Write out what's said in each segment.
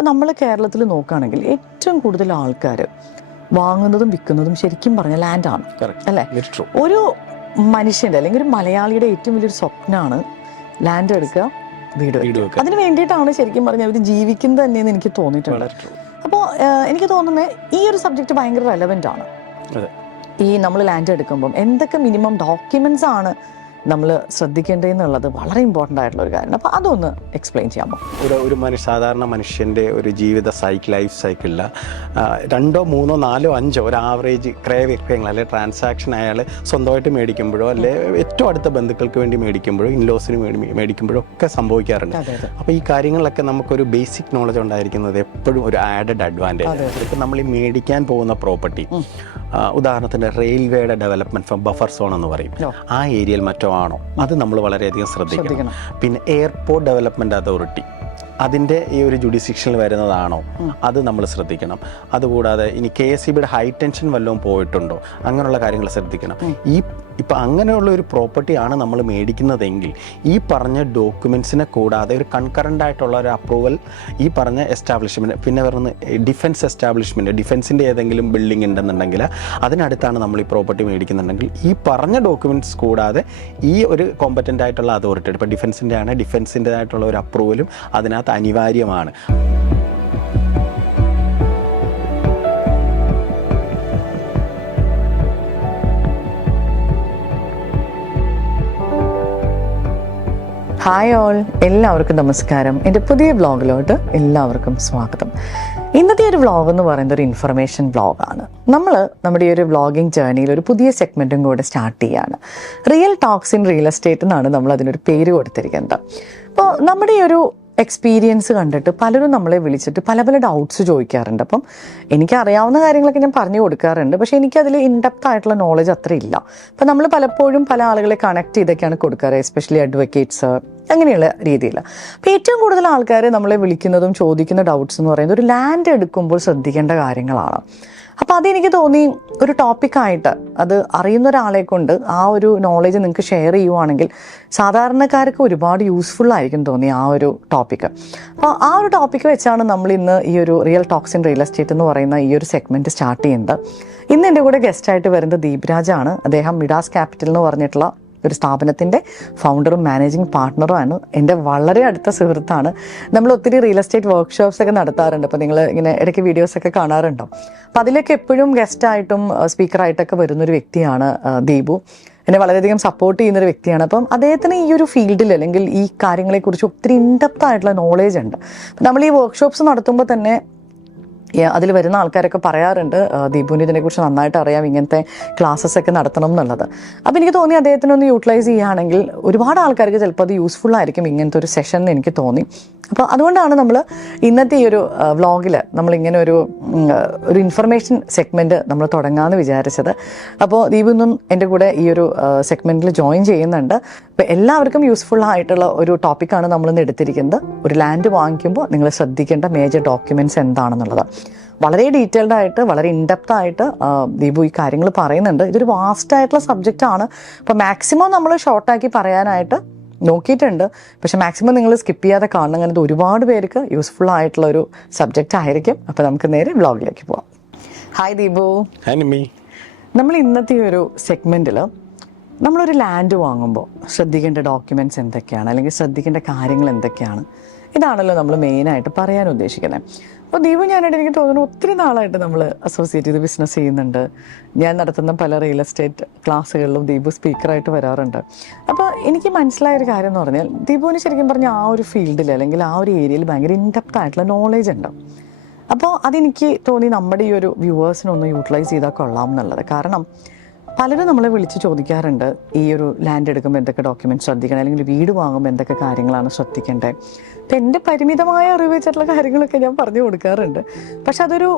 അപ്പോൾ നമ്മൾ കേരളത്തിൽ നോക്കുകയാണെങ്കിൽ ഏറ്റവും കൂടുതൽ ആൾക്കാർ വാങ്ങുന്നതും വിൽക്കുന്നതും ശരിക്കും പറഞ്ഞ ലാൻഡാണ്, അല്ലേ? ഒരു മനുഷ്യൻ്റെ അല്ലെങ്കിൽ ഒരു മലയാളിയുടെ ഏറ്റവും വലിയൊരു സ്വപ്നമാണ് ലാൻഡ് എടുക്കുക, വീട് വെക്കുക. അതിന് വേണ്ടിയിട്ടാണ് ശരിക്കും പറഞ്ഞാൽ അവർ ജീവിക്കുന്നത് തന്നെയെന്ന് എനിക്ക് തോന്നിയിട്ടുണ്ട്. അപ്പോൾ എനിക്ക് തോന്നുന്നത് ഈ ഒരു സബ്ജക്റ്റ് ഭയങ്കര റെലവൻ്റ് ആണ്. ഈ നമ്മൾ ലാൻഡ് എടുക്കുമ്പം എന്തൊക്കെ മിനിമം ഡോക്യുമെന്റ്സ് ആണ് നമ്മൾ ശ്രദ്ധിക്കേണ്ടതെന്നുള്ളത് വളരെ ഇമ്പോർട്ടൻ്റ് ആയിട്ടുള്ള ഒരു കാര്യമാണ്. അപ്പോൾ അതൊന്ന് എക്സ്പ്ലെയിൻ ചെയ്യാമോ? ഒരു സാധാരണ മനുഷ്യൻ്റെ ഒരു ജീവിത ലൈഫ് സൈക്കിളിൽ 2, 3, 4, 5 ഒരു ആവറേജ് ക്രയവിക്രയങ്ങൾ അല്ലെങ്കിൽ ട്രാൻസാക്ഷൻ അയാൾ സ്വന്തമായിട്ട് മേടിക്കുമ്പോഴോ അല്ലെ ഏറ്റവും അടുത്ത ബന്ധുക്കൾക്ക് വേണ്ടി മേടിക്കുമ്പോഴോ ഇൻലോസിന് മേടിക്കുമ്പോഴോ ഒക്കെ സംഭവിക്കാറുണ്ട്. അപ്പോൾ ഈ കാര്യങ്ങളിലൊക്കെ നമുക്കൊരു ബേസിക് നോളജ് ഉണ്ടായിരിക്കുന്നത് എപ്പോഴും ഒരു ആഡഡ് അഡ്വാൻറ്റേജ്. ഇപ്പം നമ്മൾ ഈ മേടിക്കാൻ പോകുന്ന പ്രോപ്പർട്ടി, ഉദാഹരണത്തിന് റെയിൽവേയുടെ ഡെവലപ്മെൻറ്റ് ബഫർ സോൺ എന്ന് പറയും, ആ ഏരിയയിൽ മറ്റോ ആണോ, അത് നമ്മൾ വളരെയധികം ശ്രദ്ധിക്കണം. പിന്നെ എയർപോർട്ട് ഡെവലപ്മെൻറ്റ് അതോറിറ്റി അതിൻ്റെ ഈ ഒരു ജുഡിസിക്ഷനിൽ വരുന്നതാണോ, അത് നമ്മൾ ശ്രദ്ധിക്കണം. അതുകൂടാതെ ഇനി KSEBിയുടെ ഹൈ ടെൻഷൻ വല്ലതും പോയിട്ടുണ്ടോ, അങ്ങനെയുള്ള കാര്യങ്ങൾ ശ്രദ്ധിക്കണം. ഇപ്പം അങ്ങനെയുള്ള ഒരു പ്രോപ്പർട്ടിയാണ് നമ്മൾ മേടിക്കുന്നതെങ്കിൽ ഈ പറഞ്ഞ ഡോക്യുമെൻറ്റ്സിനെ കൂടാതെ ഒരു കൺകറൻ്റ് ആയിട്ടുള്ള ഒരു അപ്രൂവൽ ഈ പറഞ്ഞ എസ്റ്റാബ്ലിഷ്മെൻറ്റ്, പിന്നെ പറയുന്നത് ഡിഫൻസ് എസ്റ്റാബ്ലിഷ്മെൻറ്റ്, ഡിഫൻസിൻ്റെ ഏതെങ്കിലും ബിൽഡിംഗ് ഉണ്ടെന്നുണ്ടെങ്കിൽ അതിനടുത്താണ് നമ്മൾ ഈ പ്രോപ്പർട്ടി മേടിക്കുന്നുണ്ടെങ്കിൽ ഈ പറഞ്ഞ ഡോക്യുമെൻറ്റ്സ് കൂടാതെ ഈ ഒരു കോമ്പറ്റൻ്റ് ആയിട്ടുള്ള അതോറിറ്റി, ഇപ്പോൾ ഡിഫൻസിൻ്റെ ആണ്, ഡിഫൻസിൻ്റെതായിട്ടുള്ള ഒരു അപ്രൂവലും അതിനകത്ത് അനിവാര്യമാണ്. ഹായ് ഓൾ, എല്ലാവർക്കും നമസ്കാരം. എൻ്റെ പുതിയ വ്ളോഗിലോട്ട് എല്ലാവർക്കും സ്വാഗതം. ഇന്നത്തെ ഒരു വ്ളോഗ് എന്ന് പറയുന്നത് ഒരു ഇൻഫർമേഷൻ വ്ളോഗാണ്. നമ്മുടെ ഈ ഒരു വ്ളോഗിങ് ജേർണിയിൽ ഒരു പുതിയ സെഗ്മെൻറ്റും കൂടെ സ്റ്റാർട്ട് ചെയ്യുകയാണ്. Real talks in real estate എന്നാണ് നമ്മൾ അതിനൊരു പേര് കൊടുത്തിരിക്കുന്നത്. അപ്പോൾ നമ്മുടെ ഈ ഒരു എക്സ്പീരിയൻസ് കണ്ടിട്ട് പലരും നമ്മളെ വിളിച്ചിട്ട് പല ഡൗട്ട്സ് ചോദിക്കാറുണ്ട്. അപ്പം എനിക്കറിയാവുന്ന കാര്യങ്ങളൊക്കെ ഞാൻ പറഞ്ഞു കൊടുക്കാറുണ്ട്, പക്ഷേ എനിക്കതിൽ ഇൻഡെപ്ത് ആയിട്ടുള്ള നോളജ് അത്ര ഇല്ല. അപ്പം നമ്മൾ പലപ്പോഴും പല ആളുകളെ കണക്ട് ചെയ്തൊക്കെയാണ് കൊടുക്കാറ്, എസ്പെഷ്യലി അഡ്വക്കേറ്റ്സ്, അങ്ങനെയുള്ള രീതിയിൽ. അപ്പോൾ ഏറ്റവും കൂടുതൽ ആൾക്കാർ നമ്മളെ വിളിക്കുന്നതും ചോദിക്കുന്ന ഡൗട്ട്സ് എന്ന് പറയുന്നത് ഒരു ലാൻഡ് എടുക്കുമ്പോൾ ശ്രദ്ധിക്കേണ്ട കാര്യങ്ങളാണ്. അപ്പോൾ അതെനിക്ക് തോന്നി ഒരു ടോപ്പിക്കായിട്ട് അത് അറിയുന്ന ഒരാളെ കൊണ്ട് ആ ഒരു നോളജ് നിങ്ങൾക്ക് ഷെയർ ചെയ്യുവാണെങ്കിൽ സാധാരണക്കാർക്ക് ഒരുപാട് യൂസ്ഫുൾ ആയിരിക്കും തോന്നി ആ ഒരു ടോപ്പിക്ക്. അപ്പോൾ ആ ഒരു ടോപ്പിക്ക് വെച്ചാണ് നമ്മൾ ഇന്ന് ഈ ഒരു real talks in real estate എന്ന് പറയുന്ന ഈ ഒരു സെഗ്മെൻറ്റ് സ്റ്റാർട്ട് ചെയ്യുന്നത്. ഇന്ന് എൻ്റെ കൂടെ ഗസ്റ്റായിട്ട് വരുന്നത് ദീപ്രാജാണ്. അദ്ദേഹം മിഡാസ് ക്യാപിറ്റൽ എന്ന് പറഞ്ഞിട്ടുള്ള ഒരു സ്ഥാപനത്തിൻ്റെ ഫൗണ്ടറും മാനേജിങ് പാർട്ട്ണറുമാണ്. എൻ്റെ വളരെ അടുത്ത സുഹൃത്താണ്. നമ്മൾ ഒത്തിരി റിയൽ എസ്റ്റേറ്റ് വർക്ക്ഷോപ്സ് ഒക്കെ നടത്താറുണ്ട്. അപ്പോൾ നിങ്ങൾ ഇങ്ങനെ ഇടയ്ക്ക് വീഡിയോസൊക്കെ കാണാറുണ്ടോ? അപ്പോൾ അതിലൊക്കെ എപ്പോഴും ഗസ്റ്റായിട്ടും സ്പീക്കറായിട്ടൊക്കെ വരുന്നൊരു വ്യക്തിയാണ് ദീപു. എന്നെ വളരെയധികം സപ്പോർട്ട് ചെയ്യുന്നൊരു വ്യക്തിയാണ്. അപ്പം അദ്ദേഹത്തിന് ഈ ഒരു ഫീൽഡിൽ അല്ലെങ്കിൽ ഈ കാര്യങ്ങളെക്കുറിച്ച് ഒത്തിരി ഇൻഡെപ്ത് ആയിട്ടുള്ള നോളേജ് ഉണ്ട്. നമ്മൾ ഈ വർക്ക്ഷോപ്സ് നടത്തുമ്പോൾ തന്നെ അതിൽ വരുന്ന ആൾക്കാരൊക്കെ പറയാറുണ്ട് ദീപുവിന് ഇതിനെക്കുറിച്ച് നന്നായിട്ട് അറിയാം, ഇങ്ങനത്തെ ക്ലാസ്സസ് ഒക്കെ നടത്തണം എന്നുള്ളത്. അപ്പോൾ എനിക്ക് തോന്നി അദ്ദേഹത്തിനൊന്ന് യൂട്ടിലൈസ് ചെയ്യുകയാണെങ്കിൽ ഒരുപാട് ആൾക്കാർക്ക് ചിലപ്പോൾ അത് യൂസ്ഫുൾ ആയിരിക്കും ഇങ്ങനത്തെ ഒരു സെഷൻ എന്ന് എനിക്ക് തോന്നി. അപ്പോൾ അതുകൊണ്ടാണ് നമ്മൾ ഇന്നത്തെ ഈ ഒരു വ്ളോഗിൽ നമ്മളിങ്ങനെ ഒരു ഇൻഫർമേഷൻ സെഗ്മെൻറ്റ് നമ്മൾ തുടങ്ങാമെന്ന് വിചാരിച്ചത്. അപ്പോൾ ദീപുന്നും എൻ്റെ കൂടെ ഈ ഒരു സെഗ്മെൻറ്റിൽ ജോയിൻ ചെയ്യുന്നുണ്ട്. അപ്പോൾ എല്ലാവർക്കും യൂസ്ഫുൾ ആയിട്ടുള്ള ഒരു ടോപ്പിക്കാണ് നമ്മളിന്ന് എടുത്തിരിക്കുന്നത്. ഒരു ലാൻഡ് വാങ്ങിക്കുമ്പോൾ നിങ്ങൾ ശ്രദ്ധിക്കേണ്ട മേജർ ഡോക്യുമെൻറ്റ്സ് എന്താണെന്നുള്ളത് വളരെ ഡീറ്റെയിൽഡ് ആയിട്ട്, വളരെ ഇൻഡെപ്ത് ആയിട്ട് ദീപു ഈ കാര്യങ്ങൾ പറയുന്നുണ്ട്. ഇതൊരു വാസ്റ്റ് ആയിട്ടുള്ള സബ്ജക്റ്റാണ്. അപ്പോൾ മാക്സിമം നമ്മൾ ഷോർട്ടാക്കി പറയാനായിട്ട് നോക്കിയിട്ടുണ്ട്, പക്ഷെ മാക്സിമം നിങ്ങൾ സ്കിപ്പ് ചെയ്യാതെ കാണണം. അങ്ങനത്തെ ഒരുപാട് പേർക്ക് യൂസ്ഫുൾ ആയിട്ടുള്ള ഒരു സബ്ജക്റ്റ് ആയിരിക്കും. അപ്പോൾ നമുക്ക് നേരെ വ്ളോഗിലേക്ക് പോവാം. ഹായ് ദീപു. നമ്മൾ ഇന്നത്തെ ഒരു സെഗ്മെൻറ്റിൽ നമ്മളൊരു ലാൻഡ് വാങ്ങുമ്പോൾ ശ്രദ്ധിക്കേണ്ട ഡോക്യുമെൻറ്റ്സ് എന്തൊക്കെയാണ്, അല്ലെങ്കിൽ ശ്രദ്ധിക്കേണ്ട കാര്യങ്ങൾ എന്തൊക്കെയാണ്, ഇതാണല്ലോ നമ്മൾ മെയിനായിട്ട് പറയാൻ ഉദ്ദേശിക്കുന്നത്. അപ്പോൾ ദീപു ഞാനായിട്ട് എനിക്ക് തോന്നുന്നു ഒത്തിരി നാളായിട്ട് നമ്മൾ അസോസിയേറ്റ് ചെയ്ത് ബിസിനസ് ചെയ്യുന്നുണ്ട്. ഞാൻ നടത്തുന്ന പല റിയൽ എസ്റ്റേറ്റ് ക്ലാസ്സുകളിലും ദീപു സ്പീക്കറായിട്ട് വരാറുണ്ട്. അപ്പോൾ എനിക്ക് മനസ്സിലായൊരു കാര്യം എന്ന് പറഞ്ഞാൽ ദീപുവിന് ശരിക്കും പറഞ്ഞാൽ ആ ഒരു ഫീൽഡിൽ അല്ലെങ്കിൽ ആ ഒരു ഏരിയയിൽ ഭയങ്കര ഇൻഡെപ്ത് ആയിട്ടുള്ള നോളേജ് ഉണ്ട്. അപ്പോൾ അതെനിക്ക് തോന്നി നമ്മുടെ ഈ ഒരു വ്യൂവേഴ്സിനൊന്ന് യൂട്ടിലൈസ് ചെയ്താൽ കൊള്ളാം എന്നുള്ളത്. കാരണം പലരും നമ്മളെ വിളിച്ച് ചോദിക്കാറുണ്ട് ഈ ഒരു ലാൻഡ് എടുക്കുമ്പോൾ എന്തൊക്കെ ഡോക്യുമെൻറ്റ്സ് ശ്രദ്ധിക്കണം, അല്ലെങ്കിൽ വീട് വാങ്ങുമ്പോൾ എന്തൊക്കെ കാര്യങ്ങളാണ് ശ്രദ്ധിക്കേണ്ടത്. അപ്പം എൻ്റെ പരിമിതമായ അറിവ് വെച്ചിട്ടുള്ള കാര്യങ്ങളൊക്കെ ഞാൻ പറഞ്ഞു കൊടുക്കാറുണ്ട്. പക്ഷെ അതൊരു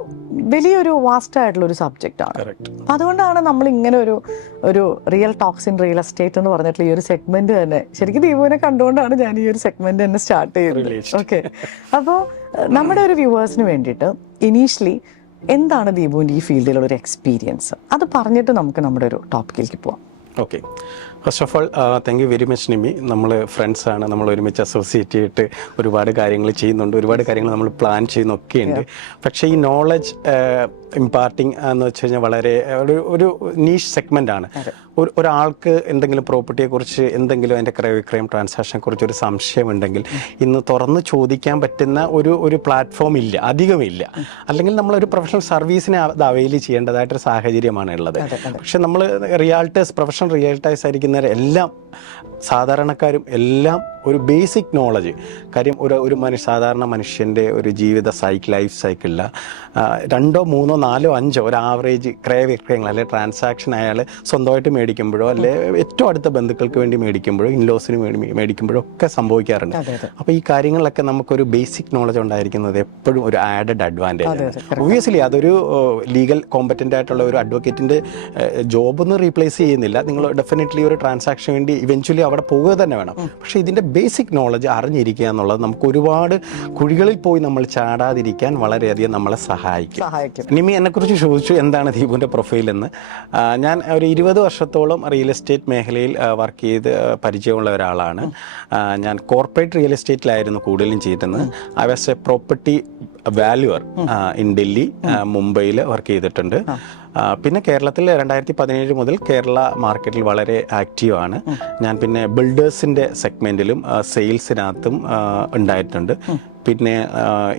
വലിയൊരു വാസ്റ്റ് ആയിട്ടുള്ളൊരു സബ്ജക്റ്റാണ്. അപ്പം അതുകൊണ്ടാണ് നമ്മൾ ഇങ്ങനെ ഒരു real talks in real estate എന്ന് പറഞ്ഞിട്ടുള്ള ഈ ഒരു സെഗ്മെൻറ്റ് തന്നെ ശരിക്കും ദീപുവിനെ കണ്ടുകൊണ്ടാണ് ഞാൻ ഈ ഒരു സെഗ്മെൻറ്റ് തന്നെ സ്റ്റാർട്ട് ചെയ്തത്. ഓക്കെ, അപ്പോൾ നമ്മുടെ ഒരു വ്യൂവേഴ്സിന് വേണ്ടിയിട്ട് ഇനീഷ്യലി എന്താണ് ദീപുവിൻ്റെ ഈ ഫീൽഡിലുള്ള ഒരു എക്സ്പീരിയൻസ്, അത് പറഞ്ഞിട്ട് നമുക്ക് നമ്മുടെ ഒരു ടോപ്പിക്കിലേക്ക് പോവാം. Okay, first of all thank you very much Nimi. നമ്മൾ ഫ്രണ്ട്സാണ്, നമ്മൾ ഒരുമിച്ച് അസോസിയേറ്റ് ചെയ്തിട്ട് ഒരുപാട് കാര്യങ്ങൾ ചെയ്യുന്നുണ്ട്, ഒരുപാട് കാര്യങ്ങൾ നമ്മൾ പ്ലാൻ ചെയ്യുന്നൊക്കെ ഉണ്ട്. പക്ഷേ ഈ നോളജ് ഇമ്പാർട്ടിങ് എന്ന് വെച്ച് കഴിഞ്ഞാൽ വളരെ ഒരു നീഷ് സെഗ്മെൻ്റ് ആണ്. ഒരാൾക്ക് എന്തെങ്കിലും പ്രോപ്പർട്ടിയെക്കുറിച്ച് എന്തെങ്കിലും അതിൻ്റെ ക്രയവിക്രയം ട്രാൻസാക്ഷനെ കുറിച്ച് ഒരു സംശയം ഉണ്ടെങ്കിൽ ഇന്ന് തുറന്ന് ചോദിക്കാൻ പറ്റുന്ന ഒരു പ്ലാറ്റ്ഫോം ഇല്ല, അധികമില്ല. അല്ലെങ്കിൽ നമ്മളൊരു പ്രൊഫഷണൽ സർവീസിനെ അത് അവൈൽ ചെയ്യേണ്ടതായിട്ടൊരു സാഹചര്യമാണ് ഉള്ളത്. പക്ഷെ നമ്മൾ പ്രൊഫഷണൽ റിയൽറ്റേഴ്സ് ആയിരിക്കുന്നവരെല്ലാം സാധാരണക്കാരും എല്ലാം ഒരു ബേസിക് നോളജ്, കാര്യം സാധാരണ മനുഷ്യൻ്റെ ഒരു ജീവിത ലൈഫ് സൈക്കിളിൽ 2, 3, 4, 5 ഒരു ആവറേജ് ക്രയവിക്രയങ്ങൾ അല്ലെ ട്രാൻസാക്ഷൻ അയാൾ സ്വന്തമായിട്ട് മേടിക്കുമ്പോഴോ അല്ലെ ഏറ്റവും അടുത്ത ബന്ധുക്കൾക്ക് വേണ്ടി മേടിക്കുമ്പോഴോ ഇൻലോസിന് മേടിക്കുമ്പോഴോ ഒക്കെ സംഭവിക്കാറുണ്ട്. അപ്പോൾ ഈ കാര്യങ്ങളിലൊക്കെ നമുക്കൊരു ബേസിക് നോളജ് ഉണ്ടായിരിക്കുന്നത് എപ്പോഴും ഒരു ആഡഡ് അഡ്വാൻറ്റേജ് ആണ്. ഒബ്വിയസ്ലി അതൊരു ലീഗൽ കോമ്പറ്റൻ്റ് ആയിട്ടുള്ള ഒരു അഡ്വക്കേറ്റിൻ്റെ ജോബൊന്നും റീപ്ലേസ് ചെയ്യുന്നില്ല. നിങ്ങൾ ഡെഫിനറ്റ്ലി ഒരു ട്രാൻസാക്ഷൻ വേണ്ടി ഇവൻച്വലി അവിടെ പോവുക തന്നെ വേണം. പക്ഷേ ഇതിൻ്റെ ബേസിക് നോളജ് അറിഞ്ഞിരിക്കുക എന്നുള്ളത് നമുക്ക് ഒരുപാട് കുഴികളിൽ പോയി നമ്മൾ ചാടാതിരിക്കാൻ വളരെയധികം നമ്മളെ സഹായിക്കും. നിമി എന്നെക്കുറിച്ച് ചോദിച്ചു എന്താണ് ദീപുവിൻ്റെ പ്രൊഫൈൽ എന്ന്. ഞാൻ ഒരു 20 വർഷത്തോളം റിയൽ എസ്റ്റേറ്റ് മേഖലയിൽ വർക്ക് ചെയ്ത് പരിചയമുള്ള ഒരാളാണ്. ഞാൻ കോർപ്പറേറ്റ് റിയൽ എസ്റ്റേറ്റിലായിരുന്നു കൂടുതലും ചെയ്തിരുന്നത്. I was a property valuer in Delhi, മുംബൈയിൽ വർക്ക് ചെയ്തിട്ടുണ്ട്. പിന്നെ കേരളത്തിൽ 2017 മുതൽ കേരള മാർക്കറ്റിൽ വളരെ ആക്റ്റീവാണ് ഞാൻ. പിന്നെ ബിൽഡേഴ്സിൻ്റെ സെഗ്മെൻറ്റിലും സെയിൽസിനകത്തും ഉണ്ടായിട്ടുണ്ട്. പിന്നെ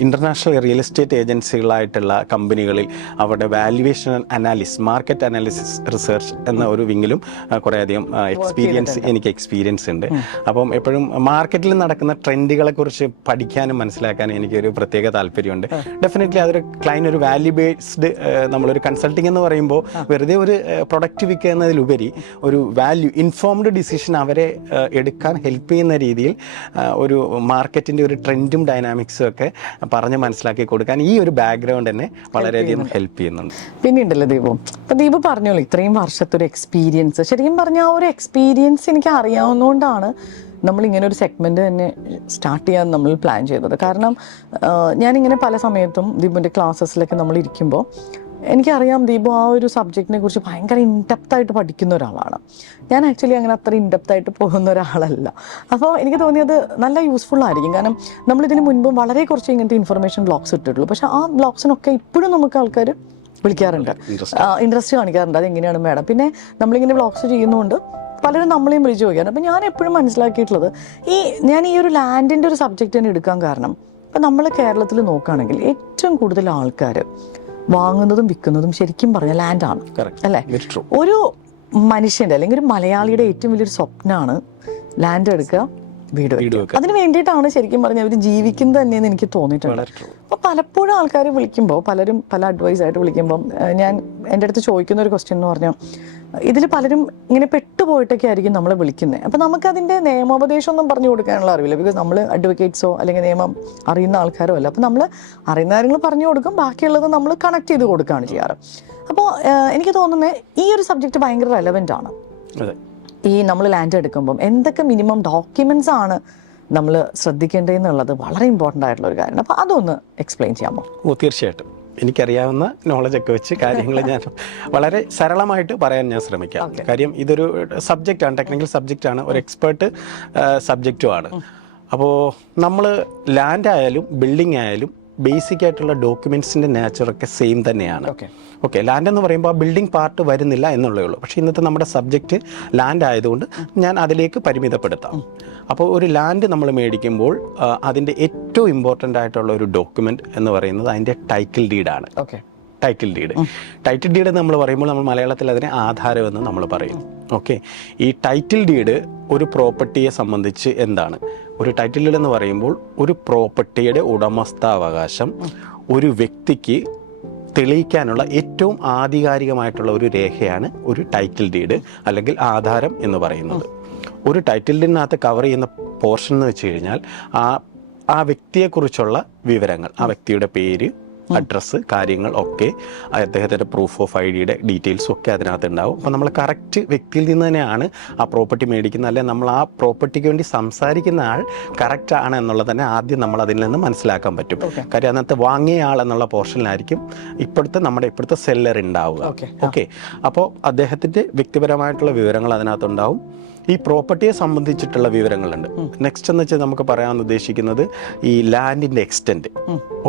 ഇൻ്റർനാഷണൽ റിയൽ എസ്റ്റേറ്റ് ഏജൻസികളായിട്ടുള്ള കമ്പനികളിൽ അവരുടെ വാല്യുവേഷൻ മാർക്കറ്റ് അനാലിസിസ് റിസർച്ച് എന്ന ഒരു വിങ്ങിലും കുറേയധികം എനിക്ക് എക്സ്പീരിയൻസ് ഉണ്ട്. അപ്പം എപ്പോഴും മാർക്കറ്റിൽ നടക്കുന്ന ട്രെൻഡുകളെക്കുറിച്ച് പഠിക്കാനും മനസ്സിലാക്കാനും എനിക്കൊരു പ്രത്യേക താല്പര്യമുണ്ട്. ഡെഫിനറ്റ്ലി അതൊരു ക്ലൈൻറ്റ് ഒരു വാല്യൂ ബേസ്ഡ് നമ്മളൊരു കൺസൾട്ടിംഗ് എന്ന് പറയുമ്പോൾ വെറുതെ ഒരു പ്രൊഡക്റ്റ് വിൽക്കുക എന്നതിലുപരി ഒരു ഇൻഫോംഡ് ഡിസിഷൻ അവരെ എടുക്കാൻ ഹെൽപ്പ് ചെയ്യുന്ന രീതിയിൽ ഒരു മാർക്കറ്റിൻ്റെ ഒരു ട്രെൻഡും ഡൈനാമിക്സും ഒക്കെ പറഞ്ഞ് മനസ്സിലാക്കി കൊടുക്കാൻ ഈ ഒരു ബാക്ക്ഗ്രൗണ്ട് തന്നെ വളരെയധികം ഹെൽപ്പ് ചെയ്യുന്നുണ്ട്. പിന്നെയുണ്ടല്ലോ ദീപു, ഇപ്പം ദീപു പറഞ്ഞോളൂ ഇത്രയും വർഷത്തെ ഒരു എക്സ്പീരിയൻസ്, ശരിക്കും പറഞ്ഞാൽ ആ ഒരു എക്സ്പീരിയൻസ് എനിക്ക് അറിയാവുന്നതുകൊണ്ടാണ് നമ്മളിങ്ങനെ ഒരു സെഗ്മെൻറ്റ് തന്നെ സ്റ്റാർട്ട് ചെയ്യാൻ നമ്മൾ പ്ലാൻ ചെയ്തത്. കാരണം ഞാനിങ്ങനെ പല സമയത്തും ദീപുവിൻ്റെ ക്ലാസ്സസിലൊക്കെ നമ്മൾ ഇരിക്കുമ്പോൾ എനിക്കറിയാം ദീപു ആ ഒരു സബ്ജക്റ്റിനെ കുറിച്ച് ഭയങ്കര ഇൻഡെപ്തായിട്ട് പഠിക്കുന്ന ഒരാളാണ്. ഞാൻ ആക്ച്വലി അങ്ങനെ അത്ര ഇൻഡെപ്തായിട്ട് പോകുന്ന ഒരാളല്ല. അപ്പോൾ എനിക്ക് തോന്നിയത് നല്ല യൂസ്ഫുൾ ആയിരിക്കും. കാരണം നമ്മളിതിന് മുൻപും വളരെ കുറച്ച് ഇങ്ങനത്തെ ഇൻഫർമേഷൻ ബ്ലോഗ്സ് ഇട്ടിട്ടുള്ളൂ. പക്ഷേ ആ ബ്ലോഗ്സിനൊക്കെ ഇപ്പോഴും നമുക്ക് ആൾക്കാർ വിളിക്കാറുണ്ട്, ഇൻട്രസ്റ്റ് കാണിക്കാറുണ്ട്, അതെങ്ങനെയാണ് മാഡം. പിന്നെ നമ്മളിങ്ങനെ ബ്ലോഗ്സ് ചെയ്യുന്നതുകൊണ്ട് പലരും നമ്മളെയും വിളിച്ച് ചോദിക്കാറുണ്ട്. അപ്പോൾ ഞാൻ എപ്പോഴും മനസ്സിലാക്കിയിട്ടുള്ളത് ഞാൻ ഈ ഒരു ലാൻഡിൻ്റെ ഒരു സബ്ജക്റ്റ് തന്നെ എടുക്കാൻ കാരണം ഇപ്പം നമ്മൾ കേരളത്തിൽ നോക്കുകയാണെങ്കിൽ ഏറ്റവും കൂടുതൽ ആൾക്കാർ വാങ്ങുന്നതും വിൽക്കുന്നതും ശരിക്കും പറഞ്ഞാൽ ലാൻഡാണ്, അല്ലേ? ഒരു മനുഷ്യൻ്റെ അല്ലെങ്കിൽ ഒരു മലയാളിയുടെ ഏറ്റവും വലിയൊരു സ്വപ്നമാണ് ലാൻഡ് എടുക്കുക, വീട് വെക്കുക. അതിന് വേണ്ടിയിട്ടാണ് ശരിക്കും പറഞ്ഞാൽ അവർ ജീവിക്കുന്നത് തന്നെയെന്ന് എനിക്ക് തോന്നിയിട്ടുണ്ട്. അപ്പോൾ പലപ്പോഴും ആൾക്കാർ വിളിക്കുമ്പോൾ പല അഡ്വൈസായിട്ട് വിളിക്കുമ്പം എൻ്റെ അടുത്ത് ചോദിക്കുന്ന ഒരു ക്വസ്റ്റ്യൻ എന്ന് പറഞ്ഞാൽ ഇതിൽ പലരും ഇങ്ങനെ പെട്ടുപോയിട്ടൊക്കെ ആയിരിക്കും നമ്മളെ വിളിക്കുന്നത്. അപ്പോൾ നമുക്കതിൻ്റെ നിയമോപദേശമൊന്നും പറഞ്ഞു കൊടുക്കാനുള്ള അറിവില്ല. ബിക്കോസ് നമ്മൾ അഡ്വക്കേറ്റ്സോ അല്ലെങ്കിൽ നിയമം അറിയുന്ന ആൾക്കാരോ അല്ല. അപ്പോൾ നമ്മൾ അറിയുന്ന കാര്യങ്ങൾ പറഞ്ഞു കൊടുക്കും, ബാക്കിയുള്ളത് നമ്മൾ കണക്ട് ചെയ്ത് കൊടുക്കുകയാണ് ചെയ്യാറ്. അപ്പോൾ എനിക്ക് തോന്നുന്നത് ഈ ഒരു സബ്ജക്റ്റ് ഭയങ്കര റെലവൻ്റ് ആണ്. ഈ നമ്മൾ ലാൻഡ് എടുക്കുമ്പം എന്തൊക്കെ മിനിമം ഡോക്യുമെൻറ്റ്സ് ആണ് നമ്മൾ ശ്രദ്ധിക്കേണ്ടതെന്നുള്ളത് വളരെ ഇമ്പോർട്ടൻ്റ് ആയിട്ടുള്ള ഒരു കാര്യമാണ്. അപ്പോൾ അതൊന്ന് എക്സ്പ്ലെയിൻ ചെയ്യാമോ? തീർച്ചയായിട്ടും. എനിക്കറിയാവുന്ന നോളജൊക്കെ വെച്ച് കാര്യങ്ങൾ ഞാൻ വളരെ സരളമായിട്ട് പറയാൻ ഞാൻ ശ്രമിക്കാം. കാര്യം ഇതൊരു സബ്ജക്റ്റാണ്, ടെക്നിക്കൽ സബ്ജക്റ്റാണ്, ഒരു എക്സ്പേർട്ട് സബ്ജക്റ്റുമാണ്. അപ്പോൾ നമ്മൾ ലാൻഡ് ആയാലും ബിൽഡിംഗ് ആയാലും ബേസിക് ആയിട്ടുള്ള ഡോക്യുമെൻറ്റ്സിൻ്റെ നേച്ചറൊക്കെ സെയിം തന്നെയാണ്. ഓക്കെ, ലാൻഡ് എന്ന് പറയുമ്പോൾ ആ ബിൽഡിംഗ് പാർട്ട് വരുന്നില്ല എന്നുള്ളേ ഉള്ളൂ. പക്ഷേ ഇന്നത്തെ നമ്മുടെ സബ്ജക്റ്റ് ലാൻഡ് ആയതുകൊണ്ട് ഞാൻ അതിലേക്ക് പരിമിതപ്പെടുത്താം. അപ്പോൾ ഒരു ലാൻഡ് നമ്മൾ മേടിക്കുമ്പോൾ അതിൻ്റെ ഏറ്റവും ഇമ്പോർട്ടൻ്റ് ആയിട്ടുള്ള ഒരു ഡോക്യുമെൻ്റ് എന്ന് പറയുന്നത് അതിൻ്റെ ടൈറ്റിൽ ഡീഡാണ്. ടൈറ്റിൽ ഡീഡ് നമ്മൾ പറയുമ്പോൾ നമ്മൾ മലയാളത്തിൽ അതിനെ ആധാരം എന്ന് നമ്മൾ പറയും. ഓക്കെ, ഈ ടൈറ്റിൽ ഡീഡ് ഒരു പ്രോപ്പർട്ടിയെ സംബന്ധിച്ച് എന്താണ്? ഒരു ടൈറ്റിൽ ഡീഡ് എന്ന് പറയുമ്പോൾ ഒരു പ്രോപ്പർട്ടിയുടെ ഉടമസ്ഥാവകാശം ഒരു വ്യക്തിക്ക് തെളിയിക്കാനുള്ള ഏറ്റവും ആധികാരികമായിട്ടുള്ള ഒരു രേഖയാണ് ഒരു ടൈറ്റിൽ ഡീഡ് അല്ലെങ്കിൽ ആധാരം എന്ന് പറയുന്നത്. ഒരു ടൈറ്റിൽ ഡീഡിനകത്ത് കവർ ചെയ്യുന്ന പോർഷൻ എന്ന് വെച്ച് കഴിഞ്ഞാൽ ആ വ്യക്തിയെക്കുറിച്ചുള്ള വിവരങ്ങൾ, ആ വ്യക്തിയുടെ പേര്, അഡ്രസ്സ്, കാര്യങ്ങൾ ഒക്കെ, അദ്ദേഹത്തിൻ്റെ പ്രൂഫ് ഓഫ് ID-യുടെ ഡീറ്റെയിൽസും ഒക്കെ അതിനകത്ത് ഉണ്ടാവും. അപ്പോൾ നമ്മൾ കറക്റ്റ് വ്യക്തിയിൽ നിന്ന് തന്നെയാണ് ആ പ്രോപ്പർട്ടി മേടിക്കുന്നത്, അല്ലെങ്കിൽ നമ്മൾ ആ പ്രോപ്പർട്ടിക്ക് വേണ്ടി സംസാരിക്കുന്ന ആൾ കറക്റ്റ് ആണ് എന്നുള്ളത് തന്നെ ആദ്യം നമ്മൾ അതിൽ നിന്ന് മനസ്സിലാക്കാൻ പറ്റും. കാര്യം അതിനകത്ത് വാങ്ങിയ ആൾ എന്നുള്ള പോർഷനിലായിരിക്കും നമ്മുടെ ഇപ്പോഴത്തെ സെല്ലർ ഉണ്ടാവുക. ഓക്കെ, അപ്പോൾ അദ്ദേഹത്തിൻ്റെ വ്യക്തിപരമായിട്ടുള്ള വിവരങ്ങൾ അതിനകത്തുണ്ടാവും. ഈ പ്രോപ്പർട്ടിയെ സംബന്ധിച്ചിട്ടുള്ള വിവരങ്ങളുണ്ട്. നെക്സ്റ്റ് എന്ന് വെച്ചാൽ നമുക്ക് പറയാൻ ഉദ്ദേശിക്കുന്നത് ഈ ലാൻഡിൻ്റെ എക്സ്റ്റെൻറ്റ്.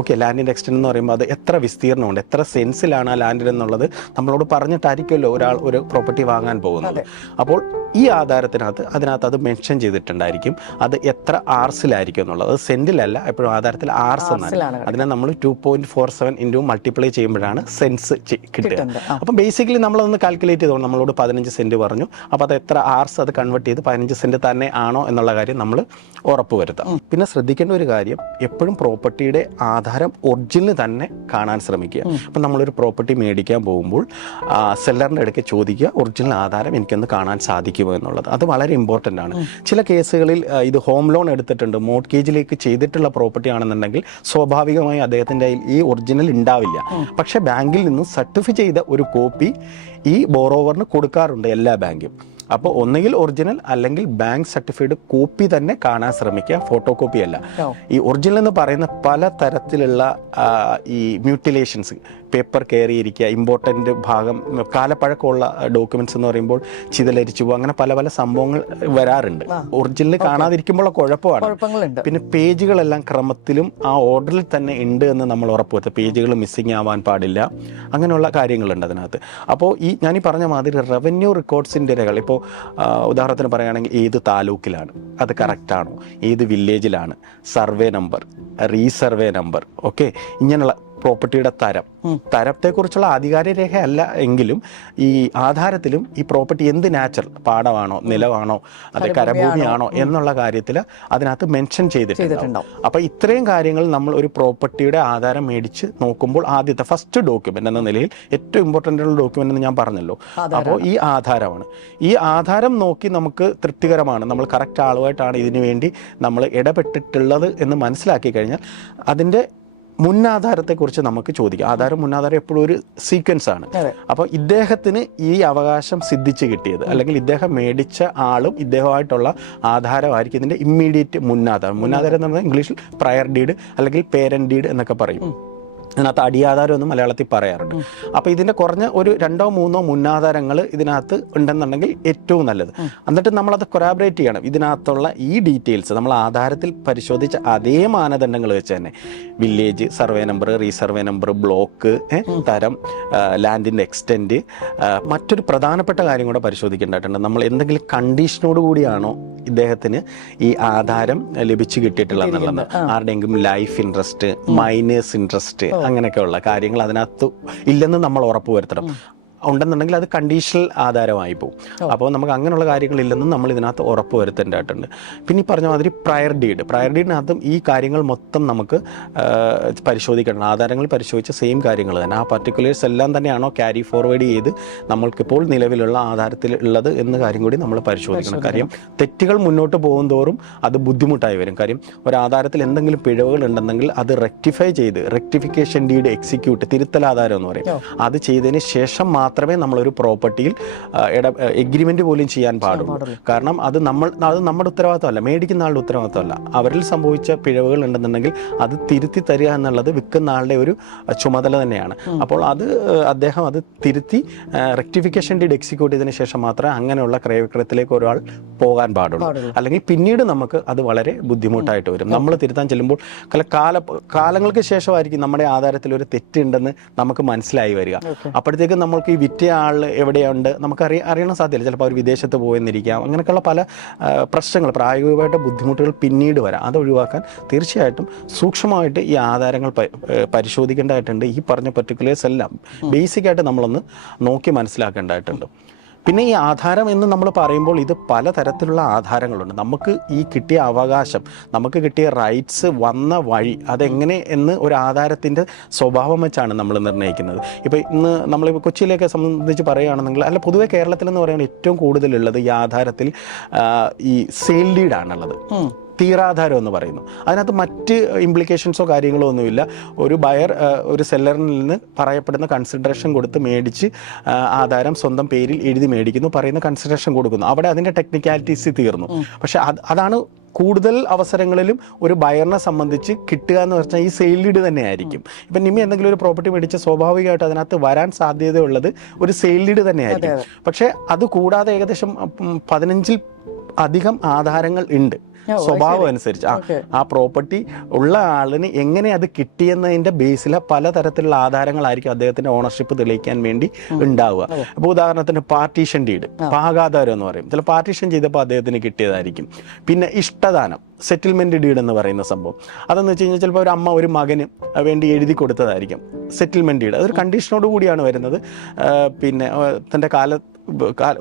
ഓക്കെ, ലാൻഡിൻ്റെ എക്സ്റ്റെൻറ്റ് എന്ന് പറയുമ്പോൾ അത് എത്ര വിസ്തീർണ്ണമുണ്ട്, എത്ര സെൻസിലാണ് ആ ലാൻഡിൽ എന്നുള്ളത് നമ്മളോട് പറഞ്ഞിട്ടായിരിക്കുമല്ലോ ഒരാൾ ഒരു പ്രോപ്പർട്ടി വാങ്ങാൻ പോകുന്നത്. അപ്പോൾ ഈ അതിനകത്ത് അത് മെൻഷൻ ചെയ്തിട്ടുണ്ടായിരിക്കും അത് എത്ര ആർസിലായിരിക്കും എന്നുള്ളത്. അത് സെൻറ്റിലല്ല, എപ്പോഴും ആധാരത്തിൽ ആർസ് എന്നാണ്. അതിനെ നമ്മൾ 2.47 ഇൻറ്റു മൾട്ടിപ്ലൈ ചെയ്യുമ്പോഴാണ് സെൻസ് കിട്ടുക. അപ്പം ബേസിക്കലി നമ്മളതൊന്ന് കാൽക്കുലേറ്റ് ചെയ്തോളൂ. നമ്മളോട് 15 സെൻറ്റ് പറഞ്ഞു, അപ്പോൾ അത് എത്ര ആർസ് അത് കൺവേർട്ട് ചെയ്ത് 15 സെൻറ്റ് തന്നെ ആണോ എന്നുള്ള കാര്യം നമ്മൾ ഉറപ്പ് വരുത്താം. പിന്നെ ശ്രദ്ധിക്കേണ്ട ഒരു കാര്യം, എപ്പോഴും പ്രോപ്പർട്ടിയുടെ ആധാരം ഒറിജിനൽ തന്നെ കാണാൻ ശ്രമിക്കുക. ഇപ്പം നമ്മളൊരു പ്രോപ്പർട്ടി മേടിക്കാൻ പോകുമ്പോൾ സെല്ലറിൻ്റെ അടുക്ക് ചോദിക്കുക, ഒറിജിനൽ ആധാരം എനിക്കൊന്ന് കാണാൻ സാധിക്കുമോ എന്നുള്ളത്. അത് വളരെ ഇമ്പോർട്ടൻ്റ് ആണ്. ചില കേസുകളിൽ ഇത് ഹോം ലോൺ എടുത്തിട്ടുണ്ട്, മോർട്ട്ഗേജിലേക്ക് ചെയ്തിട്ടുള്ള പ്രോപ്പർട്ടി ആണെന്നുണ്ടെങ്കിൽ സ്വാഭാവികമായി അദ്ദേഹത്തിൻ്റെ കയ്യിൽ ഈ ഒറിജിനൽ ഉണ്ടാവില്ല. പക്ഷേ ബാങ്കിൽ നിന്നും സർട്ടിഫൈ ചെയ്ത ഒരു കോപ്പി ഈ ബോറോവറിന് കൊടുക്കാറുണ്ട് എല്ലാ ബാങ്കും. അപ്പോൾ ഒന്നുകിൽ ഒറിജിനൽ അല്ലെങ്കിൽ ബാങ്ക് സർട്ടിഫൈഡ് കോപ്പി തന്നെ കാണാൻ ശ്രമിക്കുക, ഫോട്ടോ കോപ്പി അല്ല. ഈ ഒറിജിനൽ എന്ന് പറയുന്ന പല തരത്തിലുള്ള ഈ മ്യൂട്ടിലേഷൻസ്, പേപ്പർ കയറിയിരിക്കുക, ഇമ്പോർട്ടൻ്റ് ഭാഗം, കാലപ്പഴക്കമുള്ള ഡോക്യുമെന്റ്സ് എന്ന് പറയുമ്പോൾ ചിതലരിച്ചു പോകും, അങ്ങനെ പല പല സംഭവങ്ങൾ വരാറുണ്ട്. ഒറിജിനൽ കാണാതിരിക്കുമ്പോൾ കുഴപ്പമാണ്. പിന്നെ പേജുകളെല്ലാം ക്രമത്തിലും ആ ഓർഡറിൽ തന്നെ ഉണ്ട് എന്ന് നമ്മൾ ഉറപ്പുവരുത്തുക. പേജുകൾ മിസ്സിങ് ആവാൻ പാടില്ല, അങ്ങനെയുള്ള കാര്യങ്ങളുണ്ട് അതിനകത്ത്. അപ്പോൾ ഞാനീ പറഞ്ഞ മാതിരി റവന്യൂ റെക്കോർഡ്സിൻ്റെ രേഖകൾ, ഇപ്പോൾ ഉദാഹരണത്തിന് പറയുകയാണെങ്കിൽ ഏത് താലൂക്കിലാണ്, അത് കറക്റ്റാണോ, ഏത് വില്ലേജിലാണ്, survey number, resurvey number, okay, ഇങ്ങനെയുള്ള പ്രോപ്പർട്ടിയുടെ തരത്തെക്കുറിച്ചുള്ള ആധികാരിക രേഖ അല്ല എങ്കിലും ഈ ആധാരത്തിലും ഈ പ്രോപ്പർട്ടി എന്ത് നാച്ചുറൽ, പാടമാണോ, നിലമാണോ, അത് കരഭൂമിയാണോ എന്നുള്ള കാര്യത്തിൽ അതിനകത്ത് മെൻഷൻ ചെയ്തിട്ടുണ്ടാവും. അപ്പോൾ ഇത്രയും കാര്യങ്ങൾ നമ്മൾ ഒരു പ്രോപ്പർട്ടിയുടെ ആധാരം മേടിച്ച് നോക്കുമ്പോൾ ആദ്യത്തെ ഫസ്റ്റ് ഡോക്യുമെന്റ് എന്ന നിലയിൽ ഏറ്റവും ഇമ്പോർട്ടൻ്റ് ഉള്ള ഡോക്യുമെന്റ് എന്ന് ഞാൻ പറഞ്ഞല്ലോ. അപ്പോൾ ഈ ആധാരമാണ്. ഈ ആധാരം നോക്കി നമുക്ക് തൃപ്തികരമാണ്, നമ്മൾ കറക്റ്റ് ആളുമായിട്ടാണ് ഇതിനു വേണ്ടി നമ്മൾ ഇടപെട്ടിട്ടുള്ളത് എന്ന് മനസ്സിലാക്കി കഴിഞ്ഞാൽ അതിൻ്റെ മുന്നാധാരത്തെക്കുറിച്ച് നമുക്ക് ചോദിക്കാം. ആധാരം മുന്നാധാരം എപ്പോഴും ഒരു സീക്വൻസ് ആണ്. അപ്പോൾ ഇദ്ദേഹത്തിന് ഈ അവകാശം സിദ്ധിച്ച് കിട്ടിയത് അല്ലെങ്കിൽ ഇദ്ദേഹം മേടിച്ച ആളും ഇദ്ദേഹമായിട്ടുള്ള ആധാരമായിരിക്കും ഇതിൻ്റെ ഇമ്മീഡിയറ്റ് മുന്നാധാരം. മുന്നാധാരം എന്ന് പറഞ്ഞാൽ ഇംഗ്ലീഷിൽ പ്രയർ ഡീഡ് അല്ലെങ്കിൽ പേരന്റ് ഡീഡ് എന്നൊക്കെ പറയും. ഇതിനകത്ത് അടിയാധാരം എന്ന് മലയാളത്തിൽ പറയാറുണ്ട്. അപ്പോൾ ഇതിൻ്റെ കുറഞ്ഞ ഒരു 2 or 3 മുന്നാധാരങ്ങൾ ഇതിനകത്ത് ഉണ്ടെന്നുണ്ടെങ്കിൽ ഏറ്റവും നല്ലത്. എന്നിട്ട് നമ്മളത് കൊറാബറേറ്റ് ചെയ്യണം. ഇതിനകത്തുള്ള ഈ ഡീറ്റെയിൽസ് നമ്മൾ ആധാരത്തിൽ പരിശോധിച്ച അതേ മാനദണ്ഡങ്ങൾ വെച്ച് തന്നെ village, survey number, resurvey number, block, തരം, ലാൻഡിൻ്റെ എക്സ്റ്റെൻറ്റ്, മറ്റൊരു പ്രധാനപ്പെട്ട കാര്യം കൂടെ പരിശോധിക്കേണ്ടതായിട്ടുണ്ട്. നമ്മൾ എന്തെങ്കിലും കണ്ടീഷനോട് കൂടിയാണോ ഇദ്ദേഹത്തിന് ഈ ആധാരം ലഭിച്ചു കിട്ടിയിട്ടുള്ളത് എന്നുള്ളത്. ആരുടെയെങ്കിലും ലൈഫ് ഇൻട്രസ്റ്റ്, മൈനേഴ്സ് ഇൻട്രസ്റ്റ്, അങ്ങനെയൊക്കെയുള്ള കാര്യങ്ങൾ അതിനകത്ത് ഇല്ലെന്ന് നമ്മൾ ഉറപ്പുവരുത്തണം. ഉണ്ടെന്നുണ്ടെങ്കിൽ അത് കണ്ടീഷണൽ ആധാരമായി പോകും. അപ്പോൾ നമുക്ക് അങ്ങനെയുള്ള കാര്യങ്ങളില്ലെന്നും നമ്മൾ ഇതിനകത്ത് ഉറപ്പ് വരുത്തേണ്ടതായിട്ടുണ്ട്. പിന്നെ ഈ പറഞ്ഞ മാതിരി പ്രയർ ഡീഡിനകത്തും ഈ കാര്യങ്ങൾ മൊത്തം നമുക്ക് പരിശോധിക്കണം. ആധാരങ്ങൾ പരിശോധിച്ച സെയിം കാര്യങ്ങൾ തന്നെ, ആ പർട്ടിക്കുലേഴ്സ് എല്ലാം തന്നെയാണോ ക്യാരി ഫോർവേഡ് ചെയ്ത് നമ്മൾക്കിപ്പോൾ നിലവിലുള്ള ആധാരത്തിൽ ഉള്ളത് എന്ന കാര്യം കൂടി നമ്മൾ പരിശോധിക്കണം. കാര്യം തെറ്റുകൾ മുന്നോട്ട് പോകും തോറും അത് ബുദ്ധിമുട്ടായി വരും. കാര്യം ഒരു ആധാരത്തിൽ എന്തെങ്കിലും പിഴവുകൾ ഉണ്ടെന്നെങ്കിൽ അത് റെക്ടിഫൈ ചെയ്ത്, റെക്ടിഫിക്കേഷൻ ഡീഡ് എക്സിക്യൂട്ട്, തിരുത്തൽ ആധാരം എന്ന് പറയും, അത് ചെയ്തതിന് ശേഷം മാത്രമേ നമ്മളൊരു പ്രോപ്പർട്ടിയിൽ എഗ്രിമെന്റ് പോലും ചെയ്യാൻ പാടുള്ളൂ. കാരണം അത് നമ്മുടെ ഉത്തരവാദിത്തമല്ല, മേടിക്കുന്ന ആളുടെ ഉത്തരവാദിത്തമല്ല. അവരിൽ സംഭവിച്ച പിഴവുകൾ ഉണ്ടെന്നുണ്ടെങ്കിൽ അത് തിരുത്തി തരിക എന്നുള്ളത് വിൽക്കുന്ന ആളുടെ ഒരു ചുമതല തന്നെയാണ്. അപ്പോൾ അദ്ദേഹം അത് തിരുത്തി റെക്ടിഫിക്കേഷൻ ഡീഡ് എക്സിക്യൂട്ട് ചെയ്തതിന് ശേഷം മാത്രമേ അങ്ങനെയുള്ള ക്രയവിക്രയത്തിലേക്ക് ഒരാൾ പോകാൻ പാടുള്ളൂ. അല്ലെങ്കിൽ പിന്നീട് നമുക്ക് അത് വളരെ ബുദ്ധിമുട്ടായിട്ട് വരും. നമ്മൾ തിരുത്താൻ ചെല്ലുമ്പോൾ കാലങ്ങൾക്ക് ശേഷമായിരിക്കും നമ്മുടെ ആധാരത്തിൽ ഒരു തെറ്റുണ്ടെന്ന് നമുക്ക് മനസ്സിലായി വരിക. അപ്പോഴത്തേക്കും നമ്മൾക്ക് ഈ വിറ്റ ആൾ എവിടെയുണ്ട് നമുക്ക് അറിയണം സാധ്യമല്ല. ചിലപ്പോൾ അവർ വിദേശത്ത് പോയെന്നിരിക്കാം. അങ്ങനെയൊക്കെയുള്ള പല പ്രശ്നങ്ങൾ, പ്രായോഗികമായിട്ട് ബുദ്ധിമുട്ടുകൾ പിന്നീട് വരാം. അത് ഒഴിവാക്കാൻ തീർച്ചയായിട്ടും സൂക്ഷ്മമായിട്ട് ഈ ആധാരങ്ങൾ പരിശോധിക്കേണ്ടതായിട്ടുണ്ട്. ഈ പറഞ്ഞ പർട്ടിക്കുലേഴ്സ് എല്ലാം ബേസിക്കായിട്ട് നമ്മളൊന്ന് നോക്കി മനസ്സിലാക്കേണ്ടതായിട്ടുണ്ട്. പിന്നെ ഈ ആധാരം എന്ന് നമ്മൾ പറയുമ്പോൾ ഇത് പലതരത്തിലുള്ള ആധാരങ്ങളുണ്ട്. നമുക്ക് ഈ കിട്ടിയ അവകാശം, നമുക്ക് കിട്ടിയ റൈറ്റ്സ് വന്ന വഴി അതെങ്ങനെ എന്ന് ഒരു ആധാരത്തിൻ്റെ സ്വഭാവം വെച്ചാണ് നമ്മൾ നിർണ്ണയിക്കുന്നത്. ഇപ്പോൾ ഇന്ന് നമ്മളിപ്പോൾ കൊച്ചിയിലേക്ക് സംബന്ധിച്ച് പറയുകയാണെന്നെങ്കിൽ, അല്ല പൊതുവെ കേരളത്തിലെന്ന് പറയുന്നത് ഏറ്റവും കൂടുതലുള്ളത് ഈ ആധാരത്തിൽ ഈ സെയിൽ ഡീഡാണുള്ളത്. തീരാധാരം എന്ന് പറയുന്നു. അതിനകത്ത് മറ്റ് ഇംപ്ലിക്കേഷൻസോ കാര്യങ്ങളോ ഒന്നുമില്ല. ഒരു ബയർ ഒരു സെല്ലറിൽ നിന്ന് പറയപ്പെടുന്ന കൺസിഡറേഷൻ കൊടുത്ത് മേടിച്ച് ആധാരം സ്വന്തം പേരിൽ എഴുതി മേടിക്കുന്നു, പറയുന്ന കൺസിഡറേഷൻ കൊടുക്കുന്നു. അവിടെ അതിൻ്റെ ടെക്നിക്കാലിറ്റീസ് തീർന്നു. പക്ഷെ അതാണ് കൂടുതൽ അവസരങ്ങളിലും ഒരു ബയറിനെ സംബന്ധിച്ച് കിട്ടുക എന്ന് പറഞ്ഞാൽ ഈ സെയിൽ ഡീഡ് തന്നെയായിരിക്കും. ഇപ്പം നിമ്മി എന്തെങ്കിലും ഒരു പ്രോപ്പർട്ടി മേടിച്ച സ്വാഭാവികമായിട്ട് അതിനകത്ത് വരാൻ സാധ്യതയുള്ളത് ഒരു സെയിൽ ഡീഡ് തന്നെയായിരിക്കും. പക്ഷേ അത് കൂടാതെ ഏകദേശം 15 അധികം ആധാരങ്ങൾ ഉണ്ട് സ്വഭാവം അനുസരിച്ച്. ആ പ്രോപ്പർട്ടി ഉള്ള ആളിന് എങ്ങനെ അത് കിട്ടിയെന്നതിന്റെ ബേസിലെ പലതരത്തിലുള്ള ആധാരങ്ങളായിരിക്കും അദ്ദേഹത്തിന്റെ ഓണർഷിപ്പ് തെളിയിക്കാൻ വേണ്ടി ഉണ്ടാവുക. അപ്പോൾ ഉദാഹരണത്തിന് പാർട്ടീഷൻ ഡീഡ്, പാകാധാരം എന്ന് പറയും, ചില പാർട്ടീഷൻ ചെയ്തപ്പോൾ അദ്ദേഹത്തിന് കിട്ടിയതായിരിക്കും. പിന്നെ ഇഷ്ടദാനം, സെറ്റിൽമെന്റ് ഡീഡ് എന്ന് പറയുന്ന സംഭവം, അതെന്ന് വെച്ച് കഴിഞ്ഞാൽ ചിലപ്പോൾ ഒരു അമ്മ ഒരു മകന് വേണ്ടി എഴുതി കൊടുത്തതായിരിക്കും സെറ്റിൽമെന്റ് ഡീഡ്. അതൊരു കണ്ടീഷനോട് കൂടിയാണ് വരുന്നത്. പിന്നെ തൻ്റെ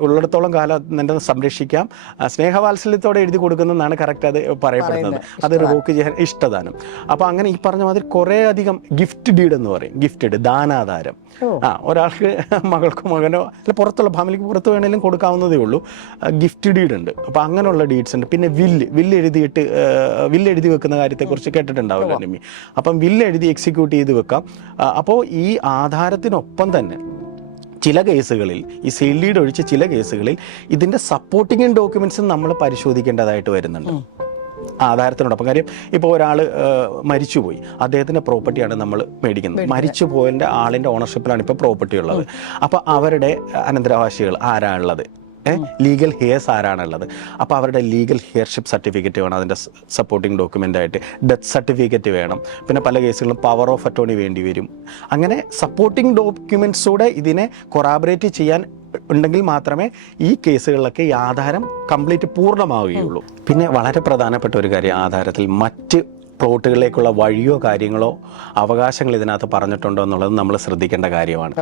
ഉള്ളിടത്തോളം കാലം നിന്നെ സംരക്ഷിക്കാം, സ്നേഹവാത്സല്യത്തോടെ എഴുതി കൊടുക്കുന്നതാണ് കറക്റ്റ് അത് പറയപ്പെടുന്നത്. അത് റിവോക്ക് ചെയ്യാൻ ഇഷ്ടദാനം. അപ്പോൾ അങ്ങനെ ഈ പറഞ്ഞ മാതിരി കുറേ അധികം ഗിഫ്റ്റ് ഡീഡ് എന്ന് പറയും, ഗിഫ്റ്റ് ദാനാധാരം. ഒരാൾക്ക് മകൾക്കോ മകനോ അല്ല പുറത്തുള്ള ഫാമിലിക്ക് പുറത്ത് വേണമെങ്കിലും കൊടുക്കാവുന്നതേ ഉള്ളൂ. ഗിഫ്റ്റ് ഡീഡ് ഉണ്ട്. അപ്പോൾ അങ്ങനെയുള്ള ഡീഡ്സ് ഉണ്ട്. പിന്നെ വില്ല് എഴുതി വെക്കുന്ന കാര്യത്തെക്കുറിച്ച് കേട്ടിട്ടുണ്ടാവില്ല നിമ്മി. അപ്പം വില്ല് എഴുതി എക്സിക്യൂട്ട് ചെയ്ത് വെക്കാം. അപ്പോൾ ഈ ആധാരത്തിനൊപ്പം തന്നെ ചില കേസുകളിൽ, ഈ സെയിൽ ഡീഡ് ഒഴിച്ച് ചില കേസുകളിൽ ഇതിൻ്റെ സപ്പോർട്ടിങ് ഡോക്യുമെൻറ്റ്സും നമ്മൾ പരിശോധിക്കേണ്ടതായിട്ട് വരുന്നുണ്ട് ആധാരത്തിനോടൊപ്പം. കാര്യം ഇപ്പോൾ ഒരാൾ മരിച്ചുപോയി, അദ്ദേഹത്തിൻ്റെ പ്രോപ്പർട്ടിയാണ് നമ്മൾ മേടിക്കുന്നത്. മരിച്ചു പോയതിൻ്റെ ആളിൻ്റെ ഓണർഷിപ്പിലാണ് ഇപ്പോൾ പ്രോപ്പർട്ടി ഉള്ളത്. അപ്പോൾ അവരുടെ അനന്തരാവകാശികൾ ആരാണുള്ളത്, ലീഗൽ ഹെയർസ് ആരാണുള്ളത്. അപ്പോൾ അവരുടെ ലീഗൽ ഹെയർഷിപ്പ് സർട്ടിഫിക്കറ്റ് വേണം അതിൻ്റെ സപ്പോർട്ടിംഗ് ഡോക്യുമെൻ്റ് ആയിട്ട്. ഡെത്ത് സർട്ടിഫിക്കറ്റ് വേണം. പിന്നെ പല കേസുകളും പവർ ഓഫ് അറ്റോർണി വേണ്ടി വരും. അങ്ങനെ സപ്പോർട്ടിംഗ് ഡോക്യുമെൻറ്റ്സൂടെ ഇതിനെ കൊറാബറേറ്റ് ചെയ്യാൻ ഉണ്ടെങ്കിൽ മാത്രമേ ഈ കേസുകളിലൊക്കെ ഈ ആധാരം കംപ്ലീറ്റ് പൂർണ്ണമാവുകയുള്ളൂ. പിന്നെ വളരെ പ്രധാനപ്പെട്ട ഒരു കാര്യം, ആധാരത്തിൽ മറ്റ് പ്ലോട്ടുകളിലേക്കുള്ള വഴിയോ കാര്യങ്ങളോ അവകാശങ്ങൾ ഇതിനകത്ത് പറഞ്ഞിട്ടുണ്ടോ എന്നുള്ളത് നമ്മൾ ശ്രദ്ധിക്കേണ്ട കാര്യമാണ്.